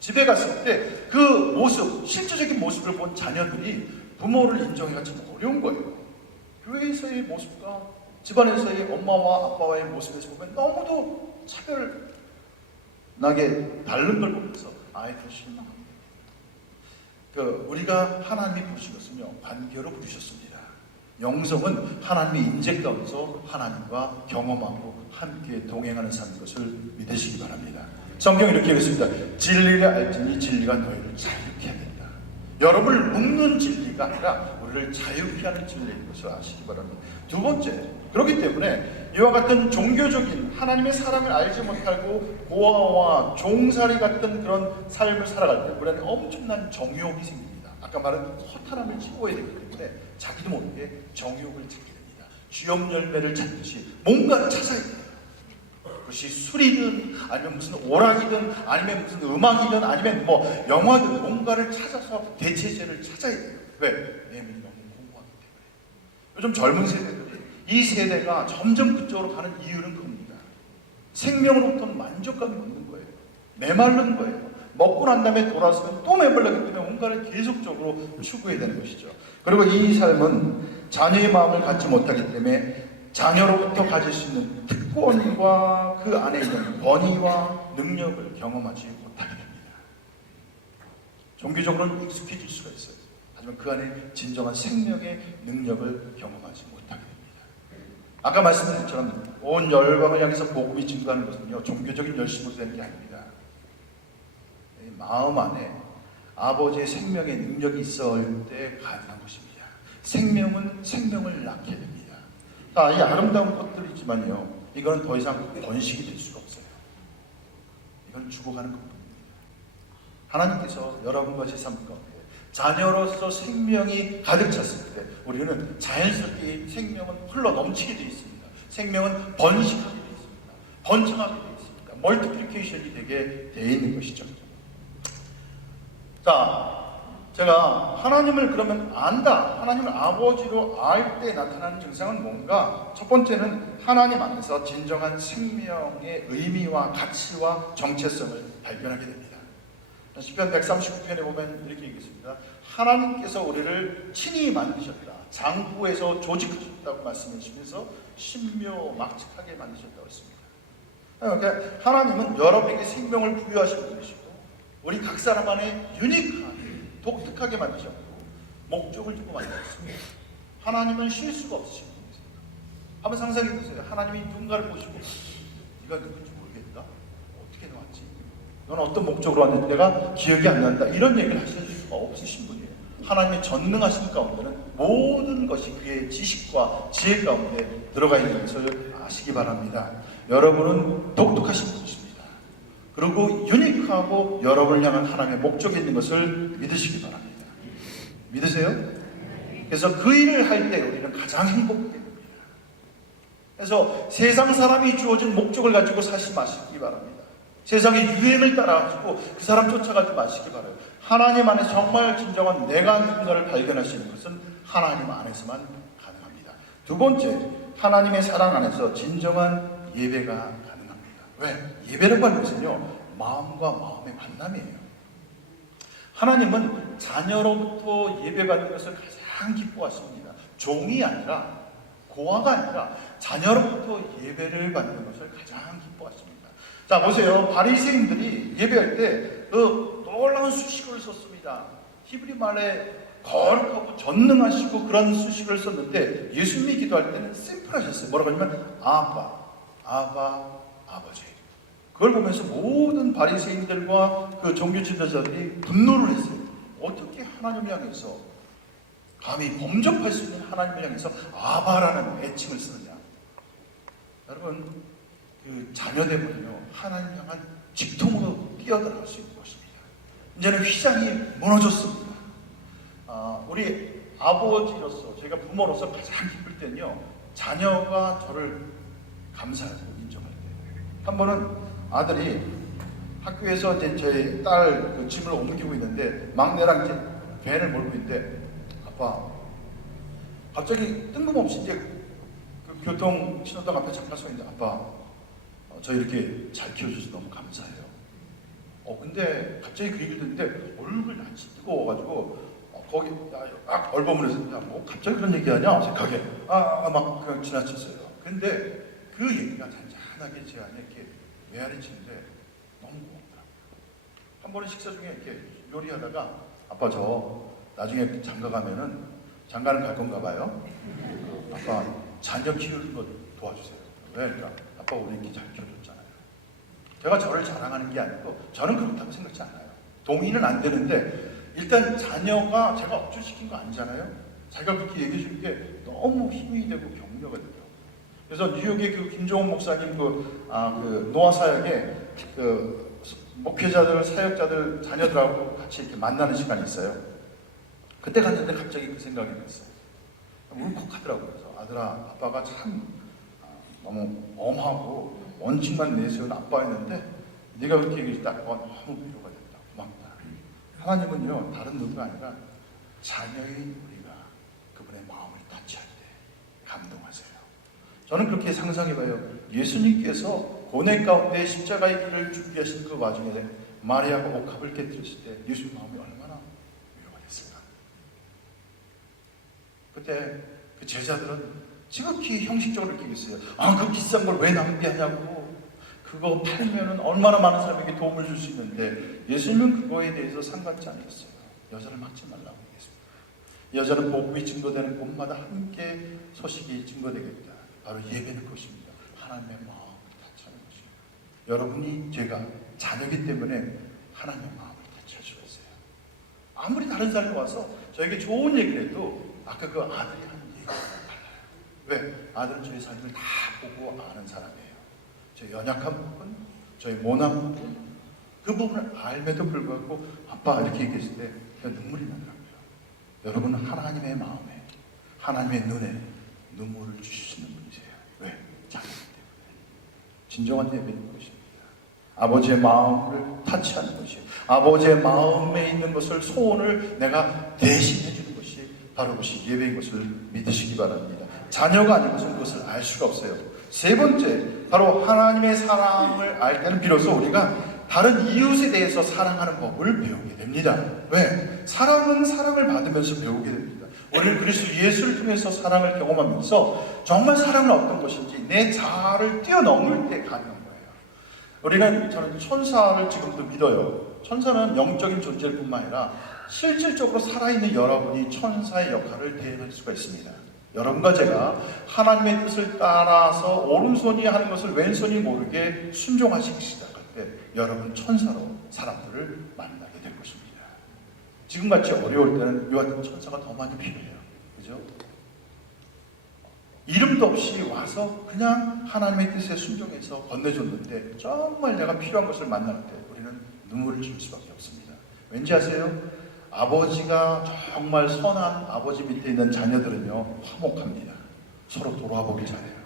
집에 갔을 때 그 모습, 실제적인 모습을 본 자녀들이 부모를 인정하기가 참 어려운 거예요. 교회에서의 모습과 집안에서의 엄마와 아빠와의 모습에서 보면 너무도 차별나게 다른 걸 보면서 아이들 실망합니다. 우리가 하나님이 부르셨으며 관계로 부르셨습니다. 영성은 하나님의 인재 가운데서 하나님과 경험하고 함께 동행하는 삶인 것을 믿으시기 바랍니다. 성경이 이렇게 읽습니다. 진리를 알지니 진리가 너희를 자유케 합니다. 여러분을 묶는 진리가 아니라 우리를 자유케 하는 진리인 것을 아시기 바랍니다. 두 번째, 그렇기 때문에 이와 같은 종교적인 하나님의 사랑을 알지 못하고 고아와 종살이 같은 그런 삶을 살아갈 때 우리는 엄청난 정욕이 생깁니다. 아까 말한 허탈함을 채워야 되기 때문에 자기도 모르게 정욕을 찾게 됩니다. 쥐염 열매를 찾듯이 뭔가를 찾아야 돼요. 그것이 술이든 아니면 무슨 오락이든 아니면 무슨 음악이든 아니면 뭐 영화든 뭔가를 찾아서 대체제를 찾아야 돼요. 왜? 내 몸이 너무 공부하기 때문에. 요즘 젊은 세대들이 이 세대가 점점 그쪽으로 가는 이유는 겁니다. 생명으로부터는 만족감이 없는 거예요. 메마른 거예요. 먹고 난 다음에 돌아서면 또 메말르기 때문에 뭔가를 계속적으로 추구해야 되는 것이죠. 그리고 이 삶은 자녀의 마음을 갖지 못하기 때문에 자녀로부터 가질 수 있는 특권과 그 안에 있는 권위와 능력을 경험하지 못하게 됩니다. 종교적으로는 익숙해질 수가 있어요. 하지만 그 안에 진정한 생명의 능력을 경험하지 못하게 됩니다. 아까 말씀드린 것처럼 온 열방을 향해서 복음이 증거하는 것은요, 종교적인 열심으로 되는 게 아닙니다. 마음 안에 아버지의 생명의 능력이 있을 때 가능한 것입니다. 생명은 생명을 낳게 됩니다. 자, 이 아름다운 것들이지만요, 이거는 더 이상 번식이 될 수가 없어요. 이건 죽어가는 겁니다. 하나님께서 여러분과 제 삶 가운데 자녀로서 생명이 가득 찼을 때 우리는 자연스럽게 생명은 흘러 넘치게 되어 있습니다. 생명은 번식하게 되어 있습니다. 번창하게 되어 있습니다. 멀티플리케이션이 되게 되어 있는 것이죠. 자, 제가 하나님을 그러면 안다, 하나님을 아버지로 알 때 나타나는 증상은 뭔가? 첫 번째는 하나님 안에서 진정한 생명의 의미와 가치와 정체성을 발견하게 됩니다. 시편 139편에 보면 이렇게 얘기했습니다. 하나님께서 우리를 친히 만드셨다. 장부에서 조직하셨다고 말씀해 주시면서 신묘막측하게 만드셨다고 했습니다. 그러니까 하나님은 여러분에게 생명을 부여하신 분이시고 우리 각 사람 안에 유니크하게 독특하게 만드셨고 목적을 두고 만드셨습니다. 하나님은 쉴 수가 없으신 분이세요. 한번 상상해 보세요. 하나님이 누군가를 보시고 네가 누군지 모르겠다. 어떻게 나왔지? 넌 어떤 목적으로 왔는지 내가 기억이 안 난다. 이런 얘기를 하실 수가 없으신 분이에요. 하나님의 전능하신 가운데는 모든 것이 그의 지식과 지혜 가운데 들어가 있는 것을 아시기 바랍니다. 여러분은 독특하신 분이십니다. 그리고 유니크하고 여러분을 향한 하나님의 목적이 있는 것을 믿으시기 바랍니다. 믿으세요? 그래서 그 일을 할 때 우리는 가장 행복하게 됩니다. 그래서 세상 사람이 주어진 목적을 가지고 사시 마시기 바랍니다. 세상의 유행을 따라가지고 그 사람 쫓아가지 마시기 바라요. 하나님 안에 정말 진정한 내가 누군가를 발견할 수 있는 것은 하나님 안에서만 가능합니다. 두 번째, 하나님의 사랑 안에서 진정한 예배가 가능합니다. 왜? 예배라고 하는 것은요, 마음과 마음의 만남이에요. 하나님은 자녀로부터 예배받는 것을 가장 기뻐하십니다. 종이 아니라, 고아가 아니라 자녀로부터 예배를 받는 것을 가장 기뻐하십니다. 자, 보세요. 바리새인들이 예배할 때 놀라운 수식어를 썼습니다. 히브리 말에 거룩하고 전능하시고 그런 수식어를 썼는데 예수님이 기도할 때는 심플하셨어요. 뭐라고 하냐면 아버지. 그걸 보면서 모든 바리새인들과 그 종교 지도자들이 분노를 했어요. 어떻게 하나님 향해서 감히 범접할 수 있는 하나님을 향해서 아바라는 애칭을 쓰느냐. 여러분, 그 자녀되면요 하나님 향한 직통으로 뛰어들어갈 수 있는 것입니다. 이제는 휘장이 무너졌습니다. 우리 아버지로서 저희가 부모로서 가장 기쁠 때는요 자녀가 저를 감사하고 인정할 때. 한 번은 아들이 학교에서 이제 저희 딸 그 짐을 옮기고 있는데 막내랑 이제 밴을 몰고 있는데 아빠 갑자기 뜬금없이 이제 그 교통 신호등 앞에 잠깐 서 있는데 아빠 저 이렇게 잘 키워줘서 너무 감사해요. 근데 갑자기 그 얘기를 듣는데 얼굴이 낯이 뜨거워가지고 거기 막 얼버무려서 뭐 갑자기 그런 얘기하냐 어색하게 막 그냥 지나쳤어요. 근데 그 얘기가 잔잔하게 제 안에 이렇게 메아리치는데 너무 고맙더라고요. 한 번은 식사 중에 이렇게 요리하다가 아빠 저 나중에 장가 가면은 장가는 갈 건가 봐요. 아빠 자녀 키우는 거 도와주세요. 왜? 그러니까 아빠 우리 이렇게 잘 키워줬잖아요. 제가 저를 자랑하는 게 아니고 저는 그렇다고 생각지 않아요. 동의는 안 되는데 일단 자녀가 제가 억지시킨 거 아니잖아요. 자기가 그렇게 얘기해 주는 게 너무 힘이 되고 격려가 되더라고요. 그래서 뉴욕의 그 김종훈 목사님 그 노아 사역에 그 목회자들, 사역자들, 자녀들하고 같이 이렇게 만나는 시간이 있어요. 그때 갔는데 갑자기 그 생각이 났어요. 울컥하더라고요. 그래서 아들아, 아빠가 참 너무 엄하고 원칙만 내세운 아빠였는데 네가 그렇게 얘기했을 때 아빠가 너무 위로가 됐다. 고맙다. 하나님은요 다른 누구가 아니라 자녀인 우리가 그분의 마음을 터치할 때 감동하세요. 저는 그렇게 상상해봐요. 예수님께서 고뇌 가운데 십자가의 길을 준비하신 그 와중에 마리아가 옥합을 깨뜨렸을 때 예수님 마음이 얼마나 위로가 됐을까. 그때 그 제자들은 지극히 형식적으로 이렇게 얘기했어요. 그 비싼 걸 왜 낭비하냐고. 그거 팔면은 얼마나 많은 사람에게 도움을 줄 수 있는데 예수님은 그거에 대해서 상관치 않으셨어요. 여자를 막지 말라고 얘기했습니다. 여자는 복음이 증거되는 곳마다 함께 소식이 증거되겠다. 바로 예배는 그것입니다. 하나님의 마음을 타치하는 것입니다. 여러분이 제가 자녀이기 때문에 하나님의 마음을 타치할 수가 있어요. 아무리 다른 사람이 와서 저에게 좋은 얘기를 해도 아까 그 아들이 하는 얘기가 달라요. 왜? 아들은 저의 삶을 다 보고 아는 사람이에요. 저의 연약한 부분, 저의 모난 부분, 그 부분을 알면도 불구하고 아빠 이렇게 얘기했을 때 그냥 눈물이 나더라고요. 여러분은 하나님의 마음에, 하나님의 눈에 눈물을 주실 수 있는 분이세요. 왜? 자녀이기 때문에. 진정한 예배는 것입니다. 아버지의 마음을 타치하는 것이에요. 아버지의 마음에 있는 것을, 소원을 내가 대신해 주는 것이 바로 그것이 예배인 것을 믿으시기 바랍니다. 자녀가 아닌 것은 그것을 알 수가 없어요. 세 번째, 바로 하나님의 사랑을 알 때는 비로소 우리가 다른 이웃에 대해서 사랑하는 법을 배우게 됩니다. 왜? 사랑은 사랑을 받으면서 배우게 됩니다. 우리는 그리스도 예수를 통해서 사랑을 경험하면서 정말 사랑은 어떤 것인지 내 자아를 뛰어넘을 때 가능한 거예요. 저는 천사를 지금도 믿어요. 천사는 영적인 존재일 뿐만 아니라 실질적으로 살아있는 여러분이 천사의 역할을 대행할 수가 있습니다. 여러분과 제가 하나님의 뜻을 따라서 오른손이 하는 것을 왼손이 모르게 순종하시기 시작할 때 여러분 천사로 사람들을 만나게 될 것입니다. 지금같이 어려울 때는 이와 같은 천사가 더 많이 필요해요. 그죠? 이름도 없이 와서 그냥 하나님의 뜻에 순종해서 건네줬는데 정말 내가 필요한 것을 만날 때 우리는 눈물을 줄 수밖에 없습니다. 왠지 아세요? 아버지가 정말 선한 아버지 밑에 있는 자녀들은요 화목합니다. 서로 돌아보길 잘해요.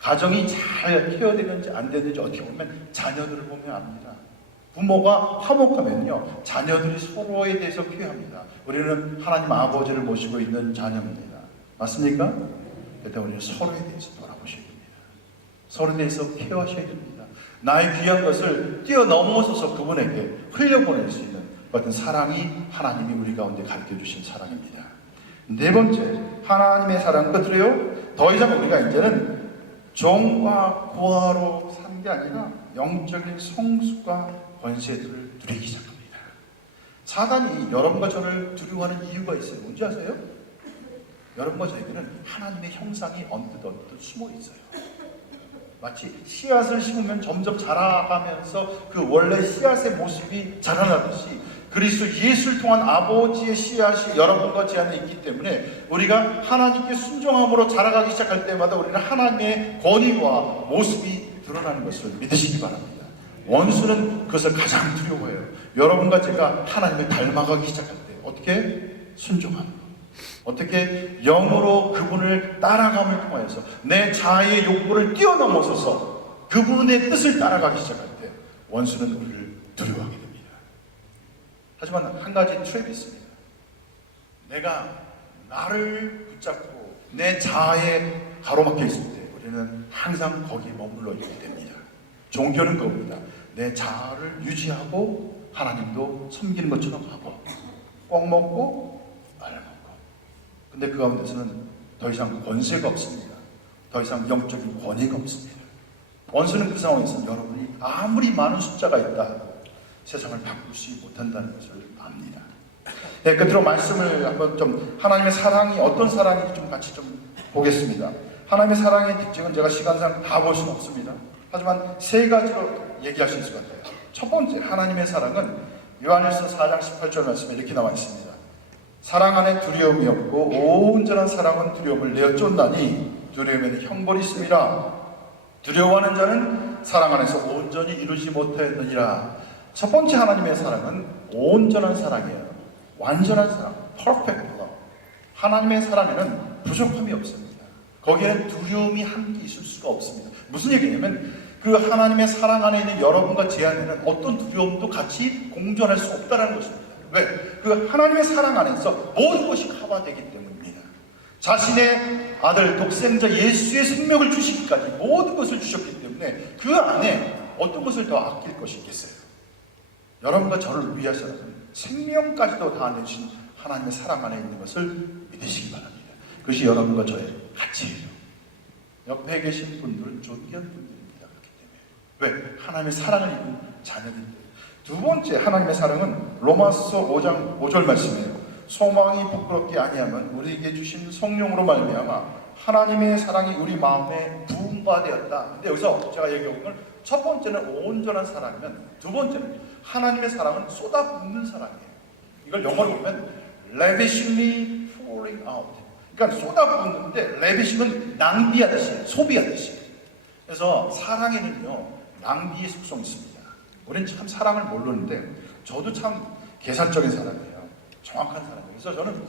가정이 잘 케어되는지 안 되는지 어떻게 보면 자녀들을 보면 압니다. 부모가 화목하면요 자녀들이 서로에 대해서 케어합니다. 우리는 하나님 아버지를 모시고 있는 자녀입니다. 맞습니까? 그때 우리는 서로에 대해서 돌아보셔야 됩니다. 서로에 대해서 케어하셔야 됩니다. 나의 귀한 것을 뛰어넘어서서 그분에게 흘려보낼 수 있는 같은 사랑이 하나님이 우리 가운데 가르쳐 주신 사랑입니다. 네 번째, 하나님의 사랑 끝으로요. 더 이상 우리가 이제는 종과 고아로 사는 게 아니라 영적인 성수과 권세들을 누리기 시작합니다. 사단이 여러분과 저를 두려워하는 이유가 있어요. 뭔지 아세요? 여러분과 저에게는 하나님의 형상이 언뜻 숨어 있어요. 마치 씨앗을 심으면 점점 자라가면서 그 원래 씨앗의 모습이 자라나듯이 그리스도 예수를 통한 아버지의 씨앗이 여러분과 제 안에 있기 때문에 우리가 하나님께 순종함으로 자라가기 시작할 때마다 우리는 하나님의 권위와 모습이 드러나는 것을 믿으시기 바랍니다. 원수는 그것을 가장 두려워해요. 여러분과 제가 하나님을 닮아가기 시작할 때 어떻게? 순종하는 것. 어떻게? 영으로 그분을 따라감을 통해서 내 자아의 욕구를 뛰어넘어서서 그분의 뜻을 따라가기 시작할 때 원수는 우리를 두려워하게 됩니다. 하지만 한 가지 트랩이 있습니다. 내가 나를 붙잡고 내 자아에 가로막혀 있을 때 우리는 항상 거기에 머물러 있게 됩니다. 종교는 그겁니다. 내 자아를 유지하고 하나님도 섬기는 것처럼 하고 꼭 먹고 말 먹고. 근데 그 가운데서는 더 이상 권세가 없습니다. 더 이상 영적인 권위가 없습니다. 원수는 그 상황에서 여러분이 아무리 많은 숫자가 있다 세상을 바꿀 수 못한다는 것을 압니다. 네, 끝으로 말씀을 한번 좀 하나님의 사랑이 어떤 사랑인지 좀 같이 좀 보겠습니다. 하나님의 사랑의 특징은 제가 시간상 다 볼 수는 없습니다. 하지만 세 가지로 얘기할 수 있을 것 같아요. 첫 번째, 하나님의 사랑은 요한일서 4장 18절 말씀에 이렇게 나와 있습니다. 사랑 안에 두려움이 없고 온전한 사랑은 두려움을 내어 쫓나니 두려움에는 형벌이 있음이라. 두려워하는 자는 사랑 안에서 온전히 이루지 못하였느니라. 첫 번째 하나님의 사랑은 온전한 사랑이에요. 완전한 사랑, perfect love. 하나님의 사랑에는 부족함이 없습니다. 거기에는 두려움이 함께 있을 수가 없습니다. 무슨 얘기냐면 그 하나님의 사랑 안에 있는 여러분과 제 안에는 어떤 두려움도 같이 공존할 수 없다는 것입니다. 왜? 그 하나님의 사랑 안에서 모든 것이 커버되기 때문입니다. 자신의 아들 독생자 예수의 생명을 주시기까지 모든 것을 주셨기 때문에 그 안에 어떤 것을 더 아낄 것이 있겠어요? 여러분과 저를 위해서는 생명까지도 다 내주신 하나님의 사랑 안에 있는 것을 믿으시기 바랍니다. 그것이 여러분과 저의 가치예요. 옆에 계신 분들은 존귀한 분들입니다. 그렇기 때문에. 왜? 하나님의 사랑을 입은 자녀들입니다. 두 번째 하나님의 사랑은 로마서 5장 5절 말씀이에요. 소망이 부끄럽게 아니하면 우리에게 주신 성령으로 말미암아 하나님의 사랑이 우리 마음에 부음바 되었다. 근데 여기서 제가 얘기한 건 첫 번째는 온전한 사랑이면 두 번째는 하나님의 사랑은 쏟아붓는 사랑이에요. 이걸 영어로 보면 lavishly pouring out. 그러니까 쏟아붓는데 lavish는 낭비하듯이, 소비하듯이. 그래서 사랑에는요 낭비의 속성이 있습니다. 우리는 참 사랑을 모르는데 저도 참 계산적인 사람이에요. 정확한 사람이에요. 그래서 저는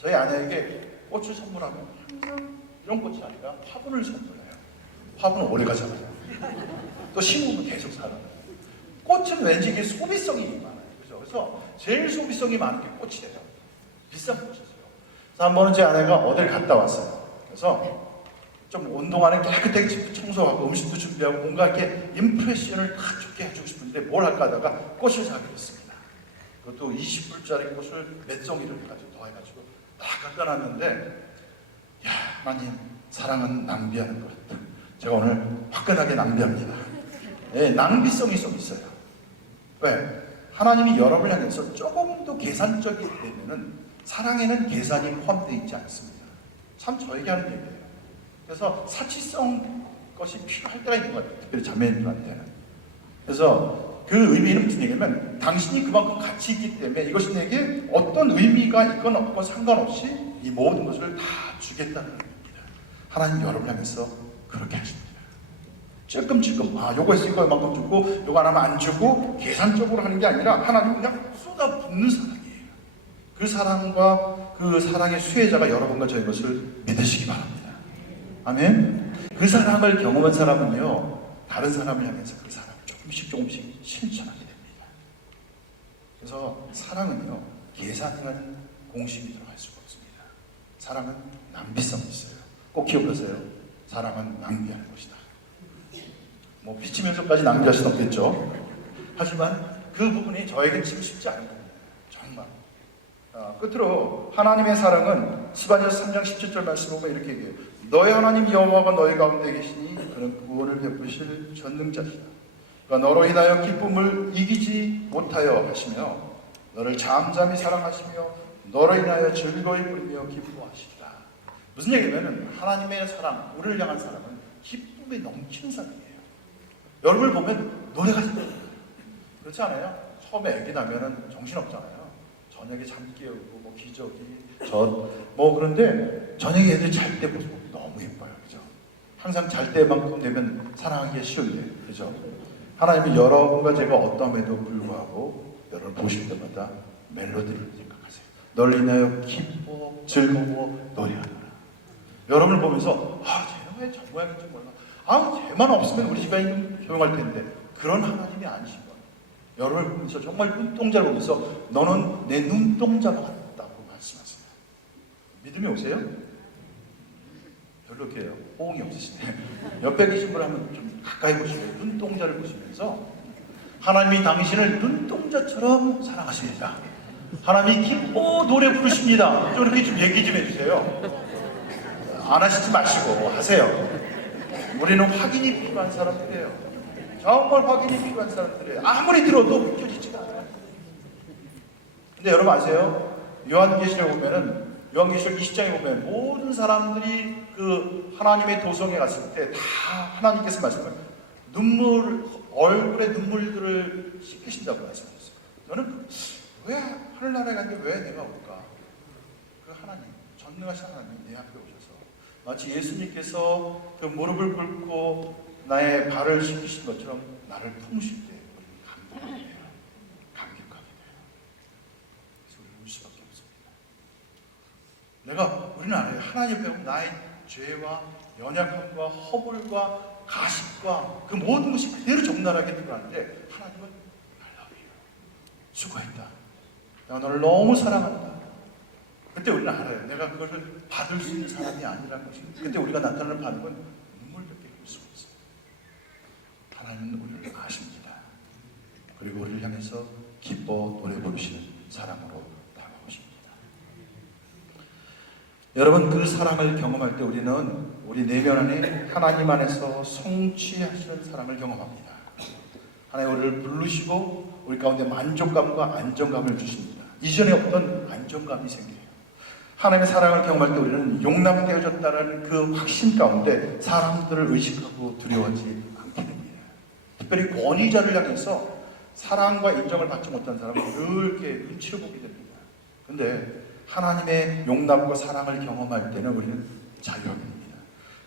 저희 아내에게 꽃을 선물하면 항상 이런 꽃이 아니라 화분을 선물해요. 화분은 오래 가잖아요. 또 심으면 계속 살아요. 꽃은 왠지 이게 소비성이 많아요. 그죠? 그래서 제일 소비성이 많은 게 꽃이 돼요. 비싼 꽃이죠. 그래서 한 번은 제 아내가 어딜 갔다 왔어요. 그래서 좀 운동하는 깨끗하게 청소하고 음식도 준비하고 뭔가 이렇게 임프레션을 딱 좋게 해주고 싶은데 뭘 할까 하다가 꽃을 사기로 했습니다. 그것도 20불짜리 꽃을 몇 송이를 해가지고 더 해가지고 딱 갖다 놨는데, 야, 하나님, 사랑은 낭비하는 것 같다. 제가 오늘 화끈하게 낭비합니다. 예, 낭비성이 좀 있어요. 왜? 하나님이 여러분을 향해서 조금 더 계산적이게 되면은 사랑에는 계산이 포함되어 있지 않습니다. 참 저에게 하는 얘기예요. 그래서 사치성 것이 필요할 때가 있는 것 같아요. 특별히 자매님들한테는. 그래서 그 의미는 무슨 얘기냐면 당신이 그만큼 가치 있기 때문에 이것이 내게 어떤 의미가 있건 없건 상관없이 이 모든 것을 다 주겠다는 의미입니다. 하나님 여러분을 향해서 그렇게 하십니다. 찔끔찔끔 요거 있으니까 이만큼 주고 요거 하나만 안 주고 계산적으로 하는 게 아니라 하나님 그냥 쏟아붓는 사랑이에요. 그 사랑과 그 사랑의 수혜자가 여러분과 저희 것을 믿으시기 바랍니다. 아멘. 그 사랑을 경험한 사람은요 다른 사람을 향해서 그 사랑을 조금씩 실천하게 됩니다. 그래서 사랑은요 계산이라는 공식이 들어갈 수가 없습니다. 사랑은 낭비성이 있어요. 꼭 기억하세요. 사랑은 낭비하는 것이다. 뭐 비치면서까지 낭비할 수는 없겠죠. 하지만 그 부분이 저에게 지금 쉽지 않은 겁니다. 정말. 끝으로 하나님의 사랑은 스바냐서 3장 17절 말씀 보면 이렇게 얘기해요. 너의 하나님 여호와가 너희 가운데 계시니 그는 구원을 베푸실 전능자시다. 그가 너로 인하여 기쁨을 이기지 못하여 하시며 너를 잠잠히 사랑하시며 너로 인하여 즐거이 부르며 기뻐하시리라. 무슨 얘기냐면 하나님의 사랑, 우리를 향한 사랑은 기쁨에 넘치는 사랑이에요. 여러분을 보면 노래가 생겨요. 그렇지 않아요? 처음에 애기 나면은 정신없잖아요. 저녁에 잠 깨우고 뭐 기저귀 그런데 저녁에 애들 잘 때 모습 너무 예뻐요. 그죠? 항상 잘 때만큼 되면 사랑하기가 쉬운데 그죠? 하나님은 여러분과 제가 어떠함에도 불구하고 여러분 보실 때마다 멜로디를 생각하세요. 널 인하여 기뻐 즐거워 노래하노라. 여러분을 보면서 쟤는 왜 저 모양인지 몰라. 쟤만 없으면 우리 집안이 조용할 텐데 그런 하나님이 아니신 거예요. 여러분을 보면서 정말 눈동자를 보면서 너는 내 눈동자가 같다고 말씀하세요. 믿음이 오세요? 별로 이렇게 호응이 없으시네. 옆에 계신 분 한번 좀 가까이 보시고요. 눈동자를 보시면서 하나님이 당신을 눈동자처럼 사랑하십니다. 하나님이 기뻐 노래 부르십니다. 좀 이렇게 좀 얘기 좀 해주세요. 안 하시지 마시고 하세요. 우리는 확인이 필요한 사람들이에요. 정말 확인이 필요한 사람들이에요. 아무리 들어도 느껴지지가 않아요. 근데 여러분 아세요? 요한계시록에 보면은 요한계시록 20장에 보면 모든 사람들이 그 하나님의 도성에 갔을 때 다 하나님께서 말씀을 얼굴에 눈물들을 씻기신다고 말씀하셨어요. 저는 왜 하늘나라에 갔는데 왜 내가 올까? 그 하나님, 전능하신 하나님이 내 앞에 오셔서 마치 예수님께서 그 무릎을 꿇고 나의 발을 씻기신 것처럼 나를 품으실 때 감동하게 돼요. 감격하게 돼요. 그래서 우리는 울 수밖에 없습니다. 우리는 알아요. 하나님 배우면 나의 죄와 연약함과 허물과 가식과 그 모든 것이 그대로 적나라하게 드러나는데 하나님은 I love you. 수고했다. 내가 너를 너무 사랑한다. 그때 우리는 알아요. 내가 그것을 받을 수 있는 사람이 아니라는 것입니다. 그때 우리가 나타나는 반응은 눈물밖에 볼 수가 있어요. 하나님은 우리를 아십니다. 그리고 우리를 향해서 기뻐 노래 부르시는 사랑으로 다가오십니다. 여러분 그 사랑을 경험할 때 우리는 우리 내면 안에 하나님 안에서 성취하시는 사랑을 경험합니다. 하나님 우리를 부르시고 우리 가운데 만족감과 안정감을 주십니다. 이전에 없던 안정감이 생겨요. 하나님의 사랑을 경험할 때 우리는 용납되어졌다는 그 확신 가운데 사람들을 의식하고 두려워하지 않게 됩니다. 특별히 권위자를 향해서 사랑과 인정을 받지 못한 사람은 늘 이렇게 눈치를 보게 됩니다. 그런데 하나님의 용납과 사랑을 경험할 때는 우리는 자유합니다.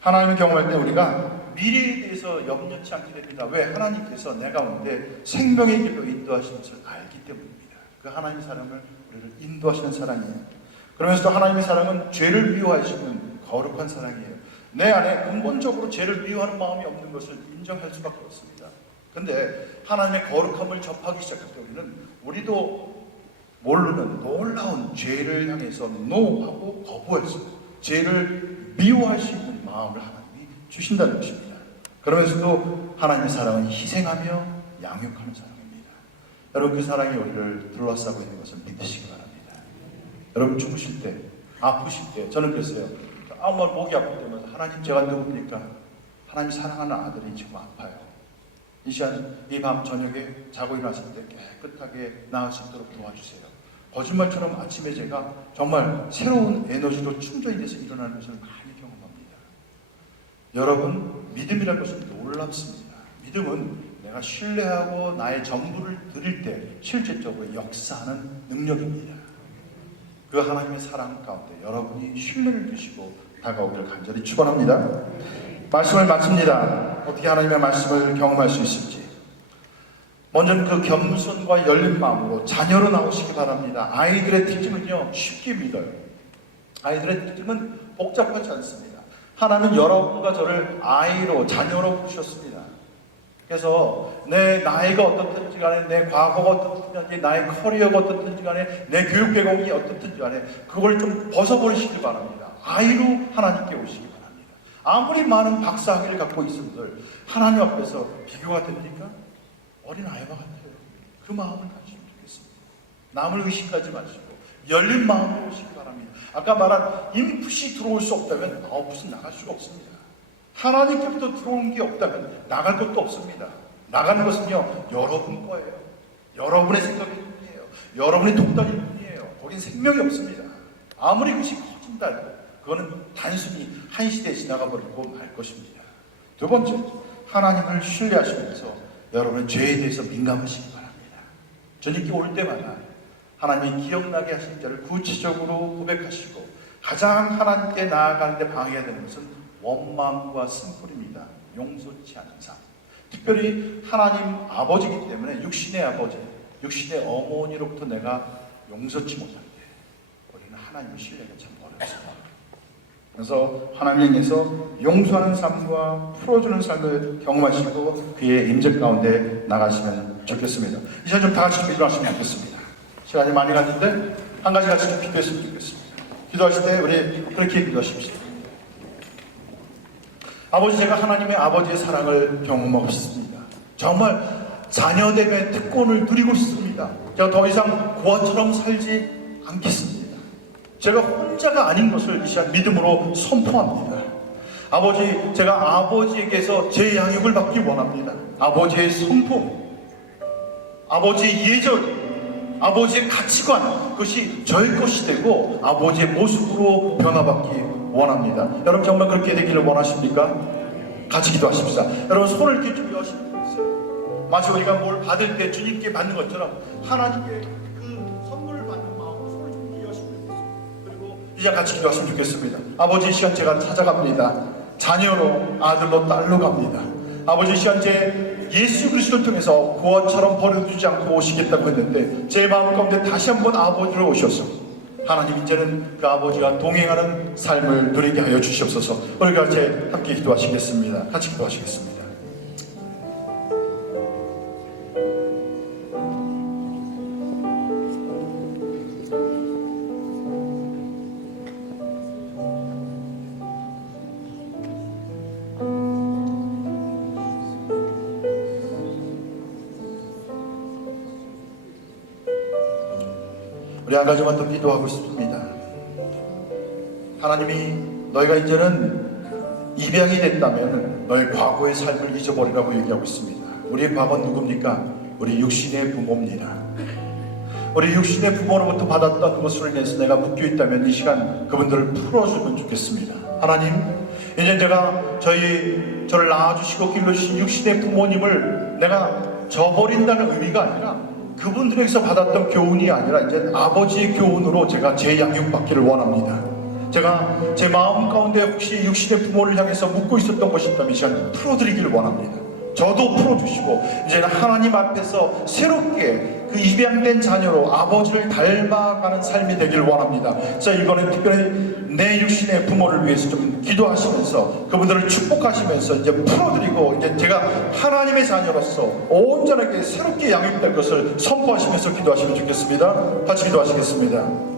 하나님을 경험할 때 우리가 미래에 대해서 염려치 않게 됩니다. 왜? 하나님께서 내 가운데 생명의 길로 인도하시는 것을 알기 때문입니다. 그 하나님의 사랑을 우리를 인도하시는 사랑이에요. 그러면서도 하나님의 사랑은 죄를 미워하시는 거룩한 사랑이에요. 내 안에 근본적으로 죄를 미워하는 마음이 없는 것을 인정할 수밖에 없습니다. 그런데 하나님의 거룩함을 접하기 시작할 때 우리도 모르는 놀라운 죄를 향해서 노하고 거부할 수 있는 죄를 미워할 수 있는 마음을 하나님이 주신다는 것입니다. 그러면서도 하나님의 사랑은 희생하며 양육하는 사랑입니다. 여러분 그 사랑이 우리를 둘러싸고 있는 것을 믿으시기 바랍니다. 여러분 주무실 때 아프실 때 저는 그랬어요. 아무 말 목이 아플 때마다 하나님 제가 누굽니까? 하나님 사랑하는 아들이 지금 아파요. 이 시간 이 밤 저녁에 자고 일어났을 때 깨끗하게 나을 수 있도록 도와주세요. 거짓말처럼 아침에 제가 정말 새로운 에너지로 충전이 돼서 일어나는 것을 많이 경험합니다. 여러분, 믿음이라는 것은 놀랍습니다. 믿음은 내가 신뢰하고 나의 전부를 드릴 때 실제적으로 역사하는 능력입니다. 그 하나님의 사랑 가운데 여러분이 신뢰를 두시고 다가오기를 간절히 축원합니다. 말씀을 마칩니다. 어떻게 하나님의 말씀을 경험할 수 있을지. 먼저는 그 겸손과 열린 마음으로 자녀로 나오시기 바랍니다. 아이들의 특징은요, 쉽게 믿어요. 아이들의 특징은 복잡하지 않습니다. 하나님은 여러분과 저를 아이로, 자녀로 부르셨습니다. 그래서 내 나이가 어떻든지 간에, 내 과거가 어떻든지 간에, 나의 커리어가 어떻든지 간에, 내 교육 배경이 어떻든지 간에 그걸 좀 벗어버리시길 바랍니다. 아이로 하나님께 오시기 바랍니다. 아무리 많은 박사학위를 갖고 있음들 하나님 앞에서 비교가 됩니까? 어린 아이와 같아요. 그 마음을 가지시면 좋겠습니다. 남을 의식하지 마시고 열린 마음으로 오시기 바랍니다. 아까 말한 인풋이 들어올 수 없다면 아웃풋은 나갈 수가 없습니다. 하나님께부터 들어온 게 없다면 나갈 것도 없습니다. 나가는 것은요, 여러분 거예요. 여러분의 생각일 뿐이에요. 여러분의 독단일 뿐이에요. 거긴 생명이 없습니다. 아무리 그것이 커진다 해도 그거는 단순히 한 시대에 지나가 버리고 말 것입니다. 두 번째, 하나님을 신뢰하시면서 여러분의 죄에 대해서 민감하시기 바랍니다. 주님께 올 때마다 하나님이 기억나게 하신 자를 구체적으로 고백하시고 가장 하나님께 나아가는 데 방해가 되는 것은 원망과 쓴뿌리입니다. 용서치 않은 삶. 특별히 하나님 아버지이기 때문에 육신의 아버지, 육신의 어머니로부터 내가 용서치 못할 때 우리는 하나님의 신뢰가 참 어렵습니다. 그래서 하나님에 의해서 용서하는 삶과 풀어주는 삶을 경험하시고 그의 임재 가운데 나가시면 좋겠습니다. 이 시간 좀 다 같이 좀 일어나시면 좋겠습니다. 시간이 많이 갔는데 한 가지 같이 좀 기도했으면 좋겠습니다. 기도하실 때 우리 그렇게 기도하십시오. 아버지, 제가 하나님의 아버지의 사랑을 경험하고 싶습니다. 정말 자녀됨의 특권을 누리고 싶습니다. 제가 더 이상 고아처럼 살지 않겠습니다. 제가 혼자가 아닌 것을 이 시간 믿음으로 선포합니다. 아버지, 제가 아버지에게서 제 양육을 받기 원합니다. 아버지의 성품, 아버지의 예절, 아버지의 가치관, 그것이 저의 것이 되고 아버지의 모습으로 변화받기 원합니다. 여러분 정말 그렇게 되기를 원하십니까? 같이 기도하십시다. 여러분 손을 이렇게 준비하시면 되겠어요. 마치 우리가 뭘 받을 때 주님께 받는 것처럼 하나님께 그 선물을 받는 마음으로 손을 준비하시면 되겠어요. 그리고 이제 같이 기도하시면 좋겠습니다. 아버지, 이 시간 제가 찾아갑니다. 자녀로, 아들로, 딸로 갑니다. 아버지, 이 시간 제 예수 그리스도를 통해서 고아처럼 버려두지 않고 오시겠다고 했는데 제 마음 가운데 다시 한번 아버지로 오셔서 하나님, 이제는 그 아버지가 동행하는 삶을 누리게 하여 주시옵소서. 우리 같이 함께 기도하시겠습니다. 같이 기도하시겠습니다. 우리 한 가지만 더 기도하고 싶습니다. 하나님이 너희가 이제는 입양이 됐다면 너희 과거의 삶을 잊어버리라고 얘기하고 있습니다. 우리의 과거는 누굽니까? 우리 육신의 부모입니다. 우리 육신의 부모로부터 받았던 것으로 인해서 내가 묶여있다면 이 시간 그분들을 풀어주면 좋겠습니다. 하나님, 이제 제가 저를 낳아주시고 길러주신 육신의 부모님을 내가 저버린다는 의미가 아니라 그분들에게서 받았던 교훈이 아니라 이제 아버지의 교훈으로 제가 재양육받기를 원합니다. 제가 제 마음 가운데 혹시 육신의 부모를 향해서 묻고 있었던 것이 있다면 이 시간 풀어드리기를 원합니다. 저도 풀어주시고 이제는 하나님 앞에서 새롭게 그 입양된 자녀로 아버지를 닮아가는 삶이 되기를 원합니다. 자, 이번엔 특별히 내 육신의 부모를 위해서 좀 기도하시면서 그분들을 축복하시면서 이제 풀어드리고 이제 제가 하나님의 자녀로서 온전하게 새롭게 양육될 것을 선포하시면서 기도하시면 좋겠습니다. 같이 기도하시겠습니다.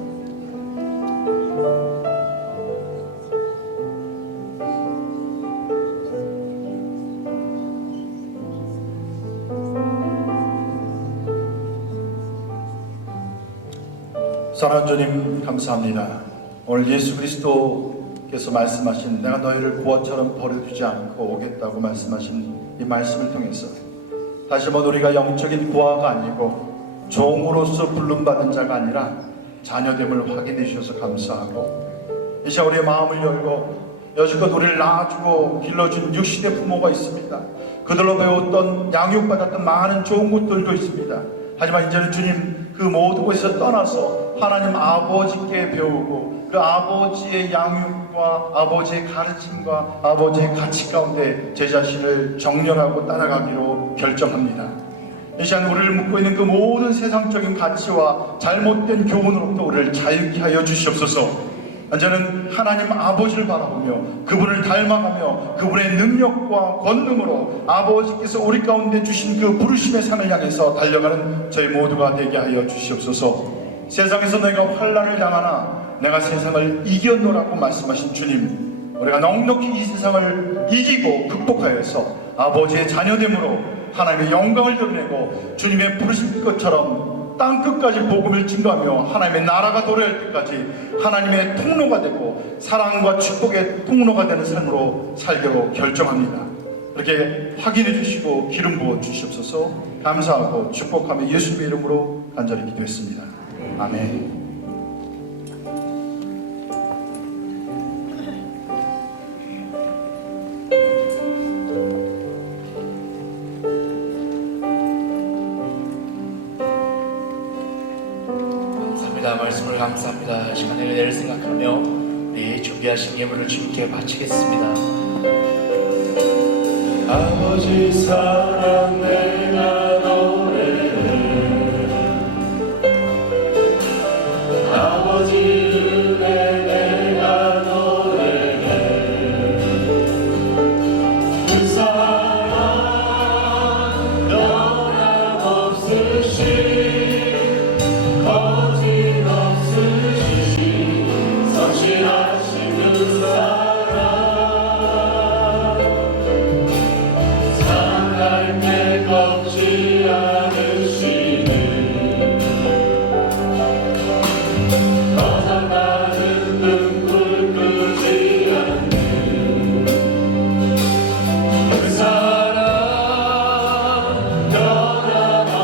사랑하는 주님, 감사합니다. 오늘 예수 그리스도께서 말씀하신 내가 너희를 고아처럼 버려두지 않고 오겠다고 말씀하신 이 말씀을 통해서 다시 한번 우리가 영적인 고아가 아니고 종으로서 부름받은 자가 아니라 자녀됨을 확인해 주셔서 감사하고, 이 시간 우리의 마음을 열고 여지껏 우리를 낳아주고 길러준 육신의 부모가 있습니다. 그들로 배웠던 양육받았던 많은 좋은 것들도 있습니다. 하지만 이제는 주님 그 모든 곳에서 떠나서 하나님 아버지께 배우고 그 아버지의 양육과 아버지의 가르침과 아버지의 가치 가운데 제 자신을 정렬하고 따라가기로 결정합니다. 이 시간 우리를 묶고 있는 그 모든 세상적인 가치와 잘못된 교훈으로부터 우리를 자유케 하여 주시옵소서. 저는 하나님 아버지를 바라보며 그분을 닮아가며 그분의 능력과 권능으로 아버지께서 우리 가운데 주신 그 부르심의 산을 향해서 달려가는 저희 모두가 되게 하여 주시옵소서. 세상에서 내가 환난을 당하나 내가 세상을 이겼노라고 말씀하신 주님, 우리가 넉넉히 이 세상을 이기고 극복하여서 아버지의 자녀됨으로 하나님의 영광을 드러내고 주님의 부르신 것처럼 땅끝까지 복음을 증거하며 하나님의 나라가 도래할 때까지 하나님의 통로가 되고 사랑과 축복의 통로가 되는 삶으로 살기로 결정합니다. 이렇게 확인해 주시고 기름 부어 주시옵소서. 감사하고 축복하며 예수님의 이름으로 간절히 기도했습니다. 아멘. 말씀을 감사합니다. 시간에 은혜를 생각하며 우리 준비하신 예물을 주님께 바치겠습니다. 아버지 사랑 내가 노래해, 아버지 은혜 내가 노래해, 그 사랑 변함없으시 성실하신 그 사랑, 삶에 걷지 않으시는 거듭나는 눈물 끄지 않는 그 사랑 변함없으신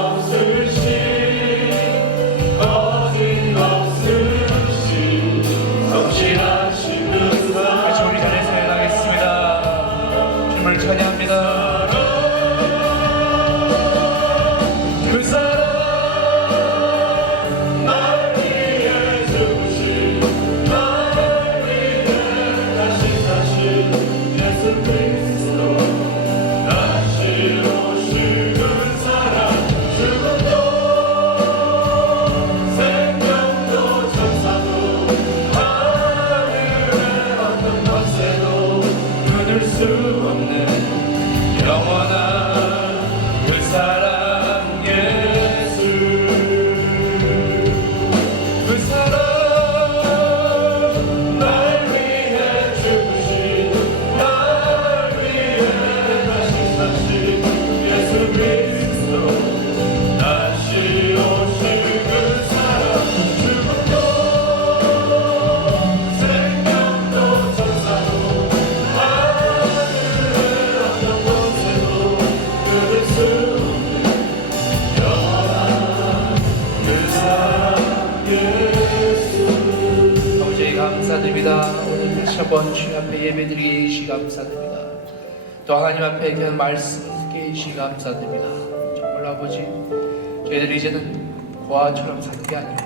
거짓없으신 성실하신 그 사랑. 같이 우리 자리에서 나가겠습니다. 주님을 찬양합니다. 그 사랑 날 위해 주신, 날 위해 다시 예수 그리스도 다시 오실 그 사랑, 죽음도 생명도 천사도 하늘의 어떤 권세도 끊을 수 없는 영원한 그 사랑 예수, 그 사랑 날 위해 죽으신, 날 위해 다시 사신 예수 그리스도 다시 오실 그 사랑, 죽음도 생명도 천사도 하늘의 어떤 권세도 끊을 수 없는 영원한 그 사랑 예수. 아버지 감사드립니다. 오늘 다시 한번 주님 앞에 예배드리기 시기 감사드립니다. 또 하나님 앞에 귀한 말씀 듣기 시기 감사드립니다. 정말 아버지, 저희들이 이제는 고아처럼 사는 게 아니라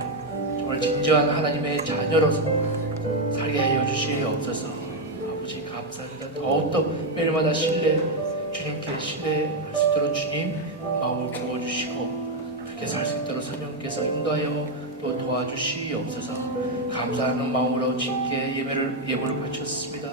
정말 진정한 하나님의 자녀로서 살게 하여 주시옵소서. 아버지 감사합니다. 더욱더 매일마다 주님께 신뢰할 수 있도록 주님 마음을 부어주시고 그렇게 살 수 있도록 성령께서 인도하여 또 도와주시옵소서. 감사하는 마음으로 주님께 예물을 바쳤습니다.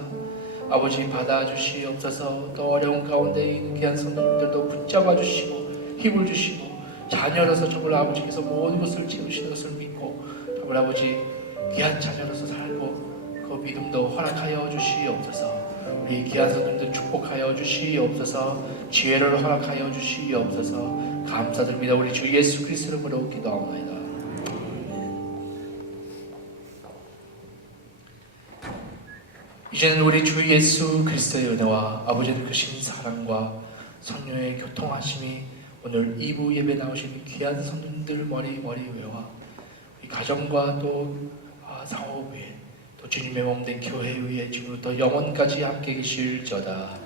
아버지 받아주시옵소서. 또 어려운 가운데 있는 귀한 성도들도 붙잡아 주시고 힘을 주시고 자녀로서 정말 아버지께서 모든 것을 채우시는 것을 믿고 정말 아버지 귀한 자녀로서 살고 그 믿음도 허락하여 주시옵소서. 우리 귀한 성도들 축복하여 주시옵소서. 지혜를 허락하여 주시옵소서. 감사드립니다. 우리 주 예수 그리스도 이름으로 기도하옵나이다. 이제는 우리 주 예수 그리스도의 은혜와 아버지의 크신 사랑과 성령의 교통하심이 오늘 2부 예배 나오신 귀한 성도님들 머리 위와 우리 가정과 또 상호 위에 또 주님의 몸된 교회 위에 지금부터 영원까지 함께 계실저다.